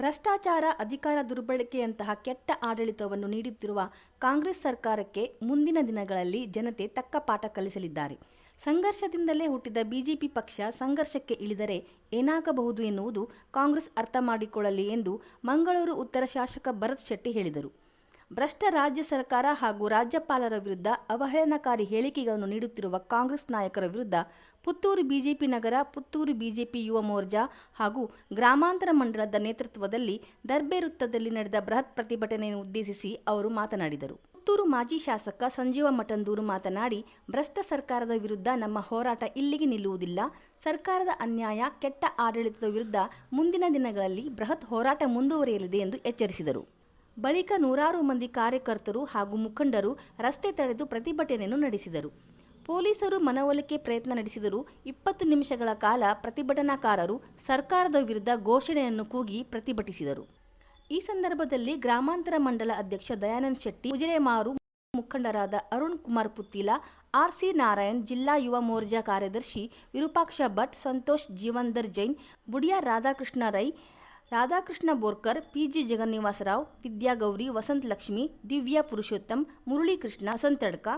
ಭ್ರಷ್ಟಾಚಾರ, ಅಧಿಕಾರ ದುರ್ಬಳಕೆಯಂತಹ ಕೆಟ್ಟ ಆಡಳಿತವನ್ನು ನೀಡುತ್ತಿರುವ ಕಾಂಗ್ರೆಸ್ ಸರ್ಕಾರಕ್ಕೆ ಮುಂದಿನ ದಿನಗಳಲ್ಲಿ ಜನತೆ ತಕ್ಕ ಪಾಠ ಕಲಿಸಲಿದ್ದಾರೆ. ಸಂಘರ್ಷದಿಂದಲೇ ಹುಟ್ಟಿದ ಬಿಜೆಪಿ ಪಕ್ಷ ಸಂಘರ್ಷಕ್ಕೆ ಇಳಿದರೆ ಏನಾಗಬಹುದು ಎನ್ನುವುದು ಕಾಂಗ್ರೆಸ್ ಅರ್ಥ ಮಾಡಿಕೊಳ್ಳಲಿ ಎಂದು ಮಂಗಳೂರು ಉತ್ತರ ಶಾಸಕ ಭರತ್ ಶೆಟ್ಟಿ ಹೇಳಿದರು. ಭ್ರಷ್ಟ ರಾಜ್ಯ ಸರ್ಕಾರ ಹಾಗೂ ರಾಜ್ಯಪಾಲರ ವಿರುದ್ಧ ಅವಹೇಳನಕಾರಿ ಹೇಳಿಕೆಗಳನ್ನು ನೀಡುತ್ತಿರುವ ಕಾಂಗ್ರೆಸ್ ನಾಯಕರ ವಿರುದ್ಧ ಪುತ್ತೂರು ಬಿಜೆಪಿ ನಗರ, ಪುತ್ತೂರು ಬಿಜೆಪಿ ಯುವ ಮೋರ್ಚಾ ಹಾಗೂ ಗ್ರಾಮಾಂತರ ಮಂಡಲದ ನೇತೃತ್ವದಲ್ಲಿ ದರ್ಬೆ ವೃತ್ತದಲ್ಲಿ ನಡೆದ ಬೃಹತ್ ಪ್ರತಿಭಟನೆಯನ್ನು ಉದ್ದೇಶಿಸಿ ಅವರು ಮಾತನಾಡಿದರು. ಪುತ್ತೂರು ಮಾಜಿ ಶಾಸಕ ಸಂಜೀವ ಮಠಂದೂರು ಮಾತನಾಡಿ, ಭ್ರಷ್ಟ ಸರ್ಕಾರದ ವಿರುದ್ಧ ನಮ್ಮ ಹೋರಾಟ ಇಲ್ಲಿಗೆ ನಿಲ್ಲುವುದಿಲ್ಲ. ಸರ್ಕಾರದ ಅನ್ಯಾಯ, ಕೆಟ್ಟ ಆಡಳಿತದ ವಿರುದ್ಧ ಮುಂದಿನ ದಿನಗಳಲ್ಲಿ ಬೃಹತ್ ಹೋರಾಟ ಮುಂದುವರಿಯಲಿದೆ ಎಂದು ಎಚ್ಚರಿಸಿದರು. ಬಳಿಕ ನೂರಾರು ಮಂದಿ ಕಾರ್ಯಕರ್ತರು ಹಾಗೂ ಮುಖಂಡರು ರಸ್ತೆ ತಡೆದು ಪ್ರತಿಭಟನೆಯನ್ನು ನಡೆಸಿದರು. ಪೊಲೀಸರು ಮನವೊಲಿಕೆ ಪ್ರಯತ್ನ ನಡೆಸಿದರೂ 20 ನಿಮಿಷಗಳ ಕಾಲ ಪ್ರತಿಭಟನಾಕಾರರು ಸರ್ಕಾರದ ವಿರುದ್ಧ ಘೋಷಣೆಯನ್ನು ಕೂಗಿ ಪ್ರತಿಭಟಿಸಿದರು. ಈ ಸಂದರ್ಭದಲ್ಲಿ ಗ್ರಾಮಾಂತರ ಮಂಡಲ ಅಧ್ಯಕ್ಷ ದಯಾನಂದ ಶೆಟ್ಟಿ, ಉಜಿರೆಮಾರು ಮುಖಂಡರಾದ ಅರುಣ್ ಕುಮಾರ್ ಪುತ್ತಿಲ, ಆರ್.ಸಿ. ನಾರಾಯಣ್, ಜಿಲ್ಲಾ ಯುವ ಮೋರ್ಚಾ ಕಾರ್ಯದರ್ಶಿ ವಿರೂಪಾಕ್ಷ ಭಟ್, ಸಂತೋಷ್, ಜೀವಂದರ್ ಜೈನ್, ಬುಡಿಯಾ ರಾಧಾಕೃಷ್ಣ ರೈ, ರಾಧಾಕೃಷ್ಣ ಬೋರ್ಕರ್, ಪಿ.ಜಿ. ಜಗನ್ನಿವಾಸರಾವ್, ವಿದ್ಯಾಗೌರಿ, ವಸಂತ ಲಕ್ಷ್ಮಿ, ದಿವ್ಯಾ ಪುರುಷೋತ್ತಮ್, ಮುರಳೀಕೃಷ್ಣ ಅಸಂತಡ್ಕ,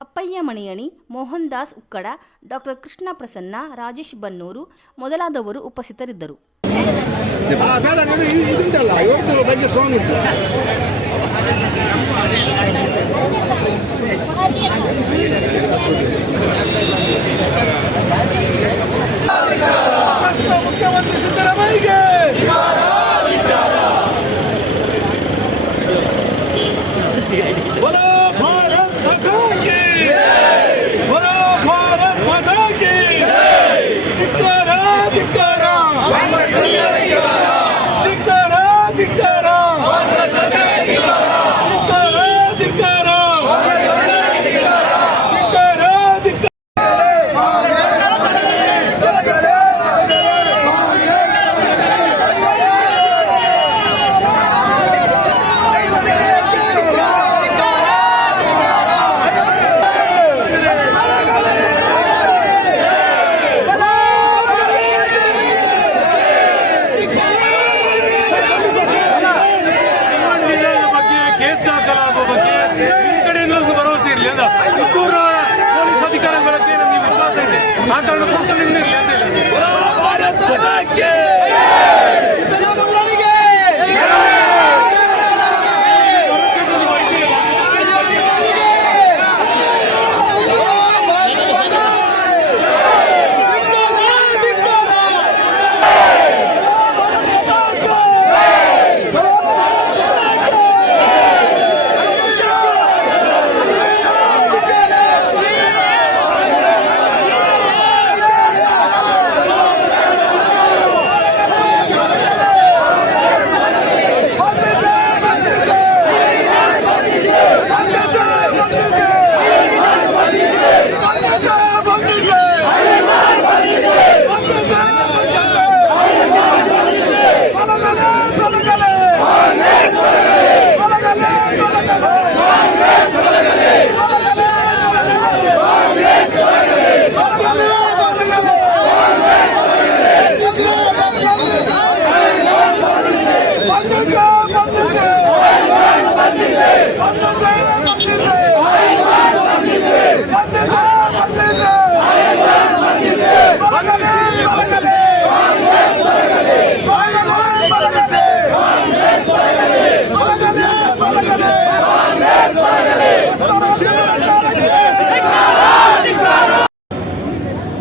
ಅಪ್ಪಯ್ಯ ಮಣಿಯಣಿ, ಮೋಹನ್ ದಾಸ್ ಉಕ್ಕಡ, ಡಾ. ಕೃಷ್ಣ ಪ್ರಸನ್ನ, ರಾಜೇಶ್ ಬನ್ನೂರು ಮೊದಲಾದವರು ಉಪಸ್ಥಿತರಿದ್ದರು. ಮುಖ್ಯಮಂತ್ರಿ ಸಿದ್ದರಾಮಯ್ಯಗೆ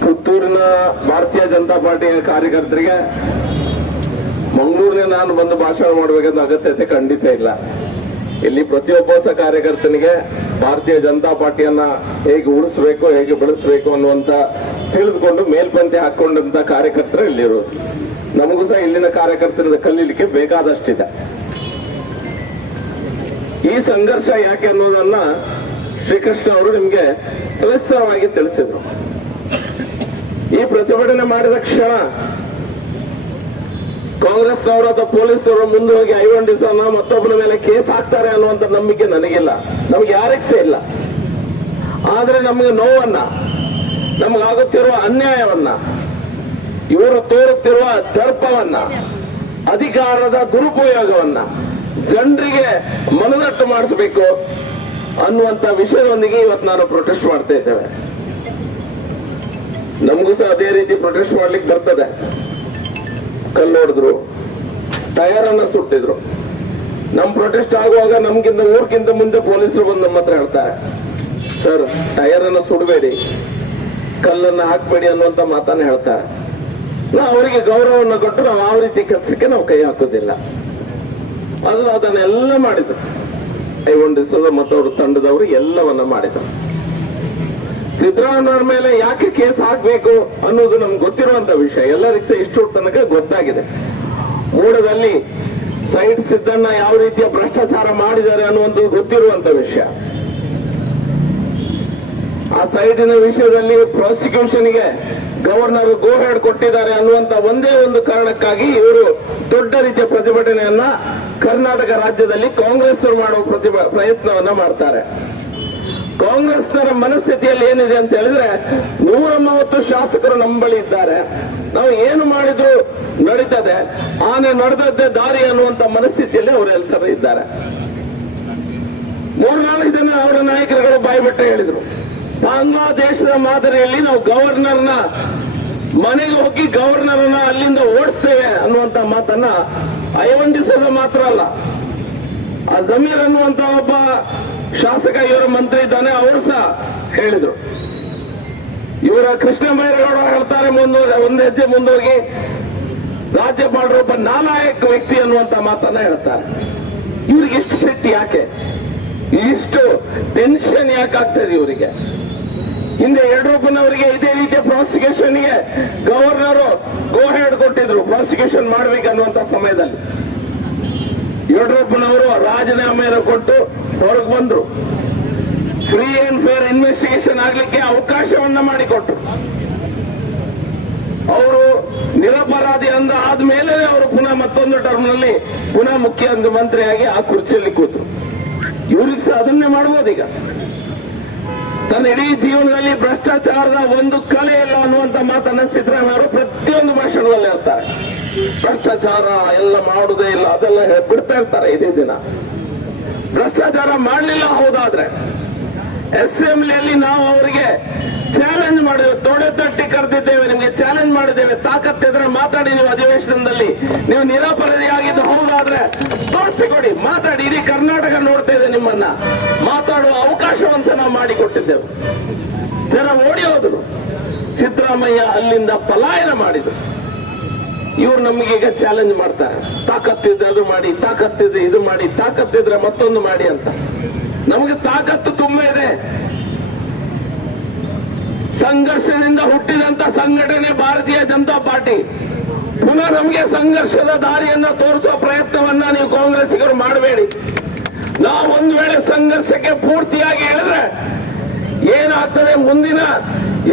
ಪುತ್ತೂರಿನ ಭಾರತೀಯ ಜನತಾ ಪಾರ್ಟಿಯ ಕಾರ್ಯಕರ್ತರಿಗೆ ಮಂಗಳೂರಿನ ನಾನು ಬಂದು ಭಾಷಣ ಮಾಡಬೇಕಂತ ಅಗತ್ಯತೆ ಖಂಡಿತ ಇಲ್ಲ. ಇಲ್ಲಿ ಪ್ರತಿಯೊಬ್ಬ ಕಾರ್ಯಕರ್ತನಿಗೆ ಭಾರತೀಯ ಜನತಾ ಪಾರ್ಟಿಯನ್ನ ಹೇಗೆ ಉಳಿಸಬೇಕು, ಹೇಗೆ ಬೆಳೆಸಬೇಕು ಅನ್ನುವಂತ ತಿಳಿದುಕೊಂಡು ಮೇಲ್ಪಂಕ್ತಿ ಹಾಕೊಂಡಂತ ಕಾರ್ಯಕರ್ತರು ಇಲ್ಲಿರೋದು. ನಮಗೂ ಸಹ ಇಲ್ಲಿನ ಕಾರ್ಯಕರ್ತರಿಂದ ಕಲೀಲಿಕ್ಕೆ ಬೇಕಾದಷ್ಟಿದೆ. ಈ ಸಂಘರ್ಷ ಯಾಕೆ ಅನ್ನೋದನ್ನ ಶ್ರೀಕೃಷ್ಣ ಅವರು ನಿಮ್ಗೆ ಸವಿಸ್ತರವಾಗಿ ತಿಳಿಸಿದ್ರು. ಈ ಪ್ರತಿಭಟನೆ ಮಾಡಿದ ಕ್ಷಣ ಕಾಂಗ್ರೆಸ್ನವರು ಅಥವಾ ಪೊಲೀಸ್ನವರು ಮುಂದೆ ಹೋಗಿ ಐವೊಂಡಿಸೋಣ ಮತ್ತೊಬ್ಬನ ಮೇಲೆ ಕೇಸ್ ಹಾಕ್ತಾರೆ ಅನ್ನುವಂತ ನಂಬಿಕೆ ನನಗಿಲ್ಲ, ನಮ್ಗೆ ಯಾರಿಗೂ ಇಲ್ಲ. ಆದ್ರೆ ನಮಗೆ ನೋವನ್ನ, ನಮಗಾಗುತ್ತಿರುವ ಅನ್ಯಾಯವನ್ನ, ಇವರು ತೋರುತ್ತಿರುವ ದರ್ಪವನ್ನ ಅಧಿಕಾರದ ದುರುಪಯೋಗವನ್ನ ಜನರಿಗೆ ಮನದಟ್ಟು ಮಾಡಿಸಬೇಕು ಅನ್ನುವಂತ ವಿಷಯದೊಂದಿಗೆ ಇವತ್ತು ನಾನು ಪ್ರೊಟೆಸ್ಟ್ ಮಾಡ್ತಾ ಇದ್ದೇವೆ. ನಮಗೂ ಸಹ ಅದೇ ರೀತಿ ಪ್ರೊಟೆಸ್ಟ್ ಮಾಡ್ಲಿಕ್ಕೆ ಬರ್ತದೆ. ಕಲ್ಲೊಡೆದ್ರು, ಟೈರ್ ಅನ್ನ ಸುಟ್ಟಿದ್ರು. ನಮ್ ಪ್ರೊಟೆಸ್ಟ್ ಆಗುವಾಗ ನಮ್ಗಿಂತ ಊರ್ಗಿಂತ ಮುಂದೆ ಪೊಲೀಸರು ಬಂದು ನಮ್ಮ ಹತ್ರ ಹೇಳ್ತಾರೆ, ಸರ್ ಟೈರ್ ಅನ್ನ ಸುಡಬೇಡಿ, ಕಲ್ಲನ್ನ ಹಾಕ್ಬೇಡಿ ಅನ್ನುವಂತ ಮಾತನ್ನ ಹೇಳ್ತಾರೆ. ನಾವು ಅವರಿಗೆ ಗೌರವವನ್ನು ಕೊಟ್ಟು ನಾವು ಆ ರೀತಿ ಕೆಲಸಕ್ಕೆ ನಾವು ಕೈ ಹಾಕೋದಿಲ್ಲ. ಅದನ್ನೆಲ್ಲ ಮಾಡಿದ್ರು. ಐವೊಂಡಿಸೋದು ಮತ್ತು ಅವ್ರ ತಂಡದವರು ಎಲ್ಲವನ್ನ ಮಾಡಿದ್ರು. ಸಿದ್ದರಾಮಯ್ಯವ್ರ ಮೇಲೆ ಯಾಕೆ ಕೇಸ್ ಹಾಕಬೇಕು ಅನ್ನೋದು ನಮ್ಗೆ ಗೊತ್ತಿರುವಂತ ವಿಷಯ. ಎಲ್ಲರಿಗೂ ಸಹ ಇಷ್ಟು ತನಕ ಗೊತ್ತಾಗಿದೆ. ಮೂಡದಲ್ಲಿ ಸೈಡ್ ಸಿದ್ದಣ್ಣ ಯಾವ ರೀತಿಯ ಭ್ರಷ್ಟಾಚಾರ ಮಾಡಿದ್ದಾರೆ ಅನ್ನುವಂಥದ್ದು ಗೊತ್ತಿರುವಂತ ವಿಷಯ. ಆ ಸೈಡಿನ ವಿಷಯದಲ್ಲಿ ಪ್ರಾಸಿಕ್ಯೂಷನ್ಗೆ ಗವರ್ನರ್ ಗೋ ಹೆಡ್ ಕೊಟ್ಟಿದ್ದಾರೆ ಅನ್ನುವಂತ ಒಂದೇ ಒಂದು ಕಾರಣಕ್ಕಾಗಿ ಇವರು ದೊಡ್ಡ ರೀತಿಯ ಪ್ರತಿಭಟನೆಯನ್ನ ಕರ್ನಾಟಕ ರಾಜ್ಯದಲ್ಲಿ ಕಾಂಗ್ರೆಸ್ ಮಾಡುವ ಪ್ರಯತ್ನವನ್ನ ಮಾಡ್ತಾರೆ. ಕಾಂಗ್ರೆಸ್ನರ ಮನಸ್ಥಿತಿಯಲ್ಲಿ ಏನಿದೆ ಅಂತ ಹೇಳಿದ್ರೆ, 130 ಶಾಸಕರು ನಮ್ಮ ಬಳಿ ಇದ್ದಾರೆ, ನಾವು ಏನು ಮಾಡಿದ್ರು ನಡೀತದೆ, ಆನೆ ನಡೆದದ್ದೇ ದಾರಿ ಅನ್ನುವಂತ ಮನಸ್ಥಿತಿಯಲ್ಲಿ ಅವರೆಲ್ಲ ಸಹ ಇದ್ದಾರೆ. 3-4 ದಿನ ಅವರ ನಾಯಕರುಗಳು ಬಾಯ್ಬಿಟ್ಟ ಹೇಳಿದ್ರು, ಬಾಂಗ್ಲಾದೇಶದ ಮಾದರಿಯಲ್ಲಿ ನಾವು ಗವರ್ನರ್ನ ಮನೆಗೆ ಹೋಗಿ ಗವರ್ನರ್ನ ಅಲ್ಲಿಂದ ಓಡಿಸ್ತೇವೆ ಅನ್ನುವಂತ ಮಾತನ್ನ ಐವಂಡಿಸೋದು ಮಾತ್ರ ಅಲ್ಲ, ಆ ಜಮೀರ್ ಅನ್ನುವಂತ ಒಬ್ಬ ಶಾಸಕ ಇವರ ಮಂತ್ರಿ ಇದ್ದಾನೆ, ಅವರು ಸಹ ಹೇಳಿದ್ರು. ಇವರ ಕೃಷ್ಣ ಬೈರೇಗೌಡ ಹೇಳ್ತಾರೆ ಒಂದು ಹೆಜ್ಜೆ ಮುಂದೋಗಿ, ರಾಜ್ಯಪಾಲರು ಒಬ್ಬ ನಾಲಾಯಕ ವ್ಯಕ್ತಿ ಅನ್ನುವಂತ ಮಾತನ್ನ ಹೇಳ್ತಾರೆ. ಇವ್ರಿಗೆ ಇಷ್ಟು ಸಿಟ್ಟು ಯಾಕೆ, ಇಷ್ಟು ಟೆನ್ಷನ್ ಯಾಕೆ ಆಗ್ತದೆ ಇವರಿಗೆ? ಹಿಂದೆ ಯಡಿಯೂರಪ್ಪನವರಿಗೆ ಇದೇ ರೀತಿಯ ಪ್ರಾಸಿಕ್ಯೂಷನ್ಗೆ ಗವರ್ನರ್ ಗೋ ಹೆಡ್ ಕೊಟ್ಟಿದ್ರು, ಪ್ರಾಸಿಕ್ಯೂಷನ್ ಮಾಡ್ಬೇಕನ್ನುವಂತ ಸಮಯದಲ್ಲಿ ಯಡಿಯೂರಪ್ಪನವರು ರಾಜೀನಾಮೆ ಕೊಟ್ಟು ಹೊರಗೆ ಬಂದ್ರು. ಫ್ರೀ ಅಂಡ್ ಫೇರ್ ಇನ್ವೆಸ್ಟಿಗೇಷನ್ ಆಗ್ಲಿಕ್ಕೆ ಅವಕಾಶವನ್ನ ಮಾಡಿಕೊಟ್ರು. ಅವರು ನಿರಪರಾಧಿ ಆದ್ಮೇಲೆ ಅವರು ಪುನಃ ಮತ್ತೊಂದು ಟರ್ಮ್ನಲ್ಲಿ ಪುನಃ ಮುಖ್ಯಮಂತ್ರಿಯಾಗಿ ಆ ಕುರ್ಚಿಯಲ್ಲಿ ಕೂತರು. ಇವ್ರಿಗೆ ಸಹ ಅದನ್ನೇ ಮಾಡಬಹುದು. ಈಗ ತನ್ನ ಇಡೀ ಜೀವನದಲ್ಲಿ ಭ್ರಷ್ಟಾಚಾರದ ಒಂದು ಕಲೆ ಇಲ್ಲ ಅನ್ನುವಂತ ಮಾತನ್ನ ಸಿದ್ದರಾಮಯ್ಯ ಪ್ರತಿಯೊಂದು ಭಾಷಣದಲ್ಲಿ ಹೇಳ್ತಾರೆ. ಭ್ರಷ್ಟಾಚಾರ ಎಲ್ಲ ಮಾಡುವುದೇ ಇಲ್ಲ, ಅದೆಲ್ಲ ಬಿಡ್ತಾ ಇರ್ತಾರೆ. ಇದೇ ದಿನ ಭ್ರಷ್ಟಾಚಾರ ಮಾಡಲಿಲ್ಲ ಹೌದಾದ್ರೆ ಅಸೆಂಬ್ಲಿಯಲ್ಲಿ ನಾವು ಅವರಿಗೆ ಚಾಲೆಂಜ್ ಮಾಡಿದ್ದೇವೆ, ತೊಡೆ ತಟ್ಟಿ ಕರೆದಿದ್ದೇವೆ, ನಿಮಗೆ ಚಾಲೆಂಜ್ ಮಾಡಿದ್ದೇವೆ, ತಾಕತ್ತಿದ್ರೆ ಮಾತಾಡಿ, ನೀವು ಅಧಿವೇಶನದಲ್ಲಿ ನೀವು ನಿರಪರಾಧಿಯಾಗಿದ್ದು ಹೌದಾದ್ರೆ ತೋರಿಸಿಕೊಡಿ, ಮಾತಾಡಿ, ಇಡೀ ಕರ್ನಾಟಕ ನೋಡ್ತಾ ಇದೆ ನಿಮ್ಮನ್ನ, ಮಾತಾಡುವ ಅವಕಾಶವಂತ ನಾವು ಮಾಡಿಕೊಟ್ಟಿದ್ದೆವು. ಜನ ಓಡಿ ಹೋದರು. ಸಿದ್ದರಾಮಯ್ಯ ಅಲ್ಲಿಂದ ಪಲಾಯನ ಮಾಡಿದ್ರು. ಇವರು ನಮಗೀಗ ಚಾಲೆಂಜ್ ಮಾಡ್ತಾರೆ, ತಾಕತ್ತಿದ್ರೆ ಅದು ಮಾಡಿ, ತಾಕತ್ತಿದ್ರೆ ಇದು ಮಾಡಿ, ತಾಕತ್ತಿದ್ರೆ ಮತ್ತೊಂದು ಮಾಡಿ ಅಂತ. ನಮಗೆ ತಾಕತ್ತು ತುಂಬ ಇದೆ. ಸಂಘರ್ಷದಿಂದ ಹುಟ್ಟಿದಂತ ಸಂಘಟನೆ ಭಾರತೀಯ ಜನತಾ ಪಾರ್ಟಿ. ಪುನಃ ನಮಗೆ ಸಂಘರ್ಷದ ದಾರಿಯನ್ನ ತೋರಿಸುವ ಪ್ರಯತ್ನವನ್ನ ನೀವು ಕಾಂಗ್ರೆಸ್ಸಿಗರು ಮಾಡಬೇಡಿ. ನಾವು ಒಂದು ವೇಳೆ ಸಂಘರ್ಷಕ್ಕೆ ಪೂರ್ತಿಯಾಗಿ ಹೇಳಿದ್ರೆ ಏನಾಗ್ತದೆ, ಮುಂದಿನ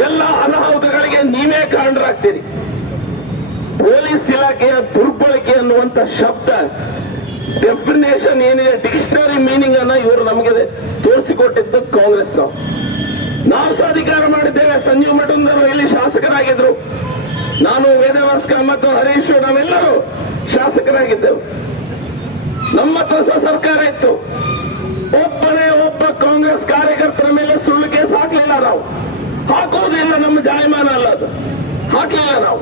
ಎಲ್ಲ ಅನಾಹುತಗಳಿಗೆ ನೀವೇ ಕಾರಣರಾಗ್ತೀರಿ. ಪೊಲೀಸ್ ಇಲಾಖೆಯ ದುರ್ಬಳಕೆ ಅನ್ನುವಂತ ಶಬ್ದ ಡೆಫಿನೇಷನ್ ಏನಿದೆ, ಡಿಕ್ಷನರಿ ಮೀನಿಂಗ್ ಅನ್ನ ಇವರು ನಮಗೆ ತೋರಿಸಿಕೊಟ್ಟಿದ್ದು ಕಾಂಗ್ರೆಸ್. ನಾವು ಸಹ ಅಧಿಕಾರ ಮಾಡಿದ್ದೇವೆ. ಸಂಜೀವ್ ಮಠಂದರು ಇಲ್ಲಿ ಶಾಸಕರಾಗಿದ್ರು, ನಾನು ವೇದವಾಸ್ಕ ಮತ್ತು ಹರೀಶ್ ನಾವೆಲ್ಲರೂ ಶಾಸಕರಾಗಿದ್ದೆವು. ನಮ್ಮ ಹತ್ರ ಸಹ ಸರ್ಕಾರ ಇತ್ತು. ಒಬ್ಬ ಕಾಂಗ್ರೆಸ್ ಕಾರ್ಯಕರ್ತರ ಮೇಲೆ ಸುಳ್ಳು ಕೇಸ್ ಹಾಕಲಿಲ್ಲ. ನಾವು ಹಾಕೋದಿಲ್ಲ, ನಮ್ಮ ಜಾಯಮಾನ ಅಲ್ಲ ಅದು, ಹಾಕಲಿಲ್ಲ ನಾವು.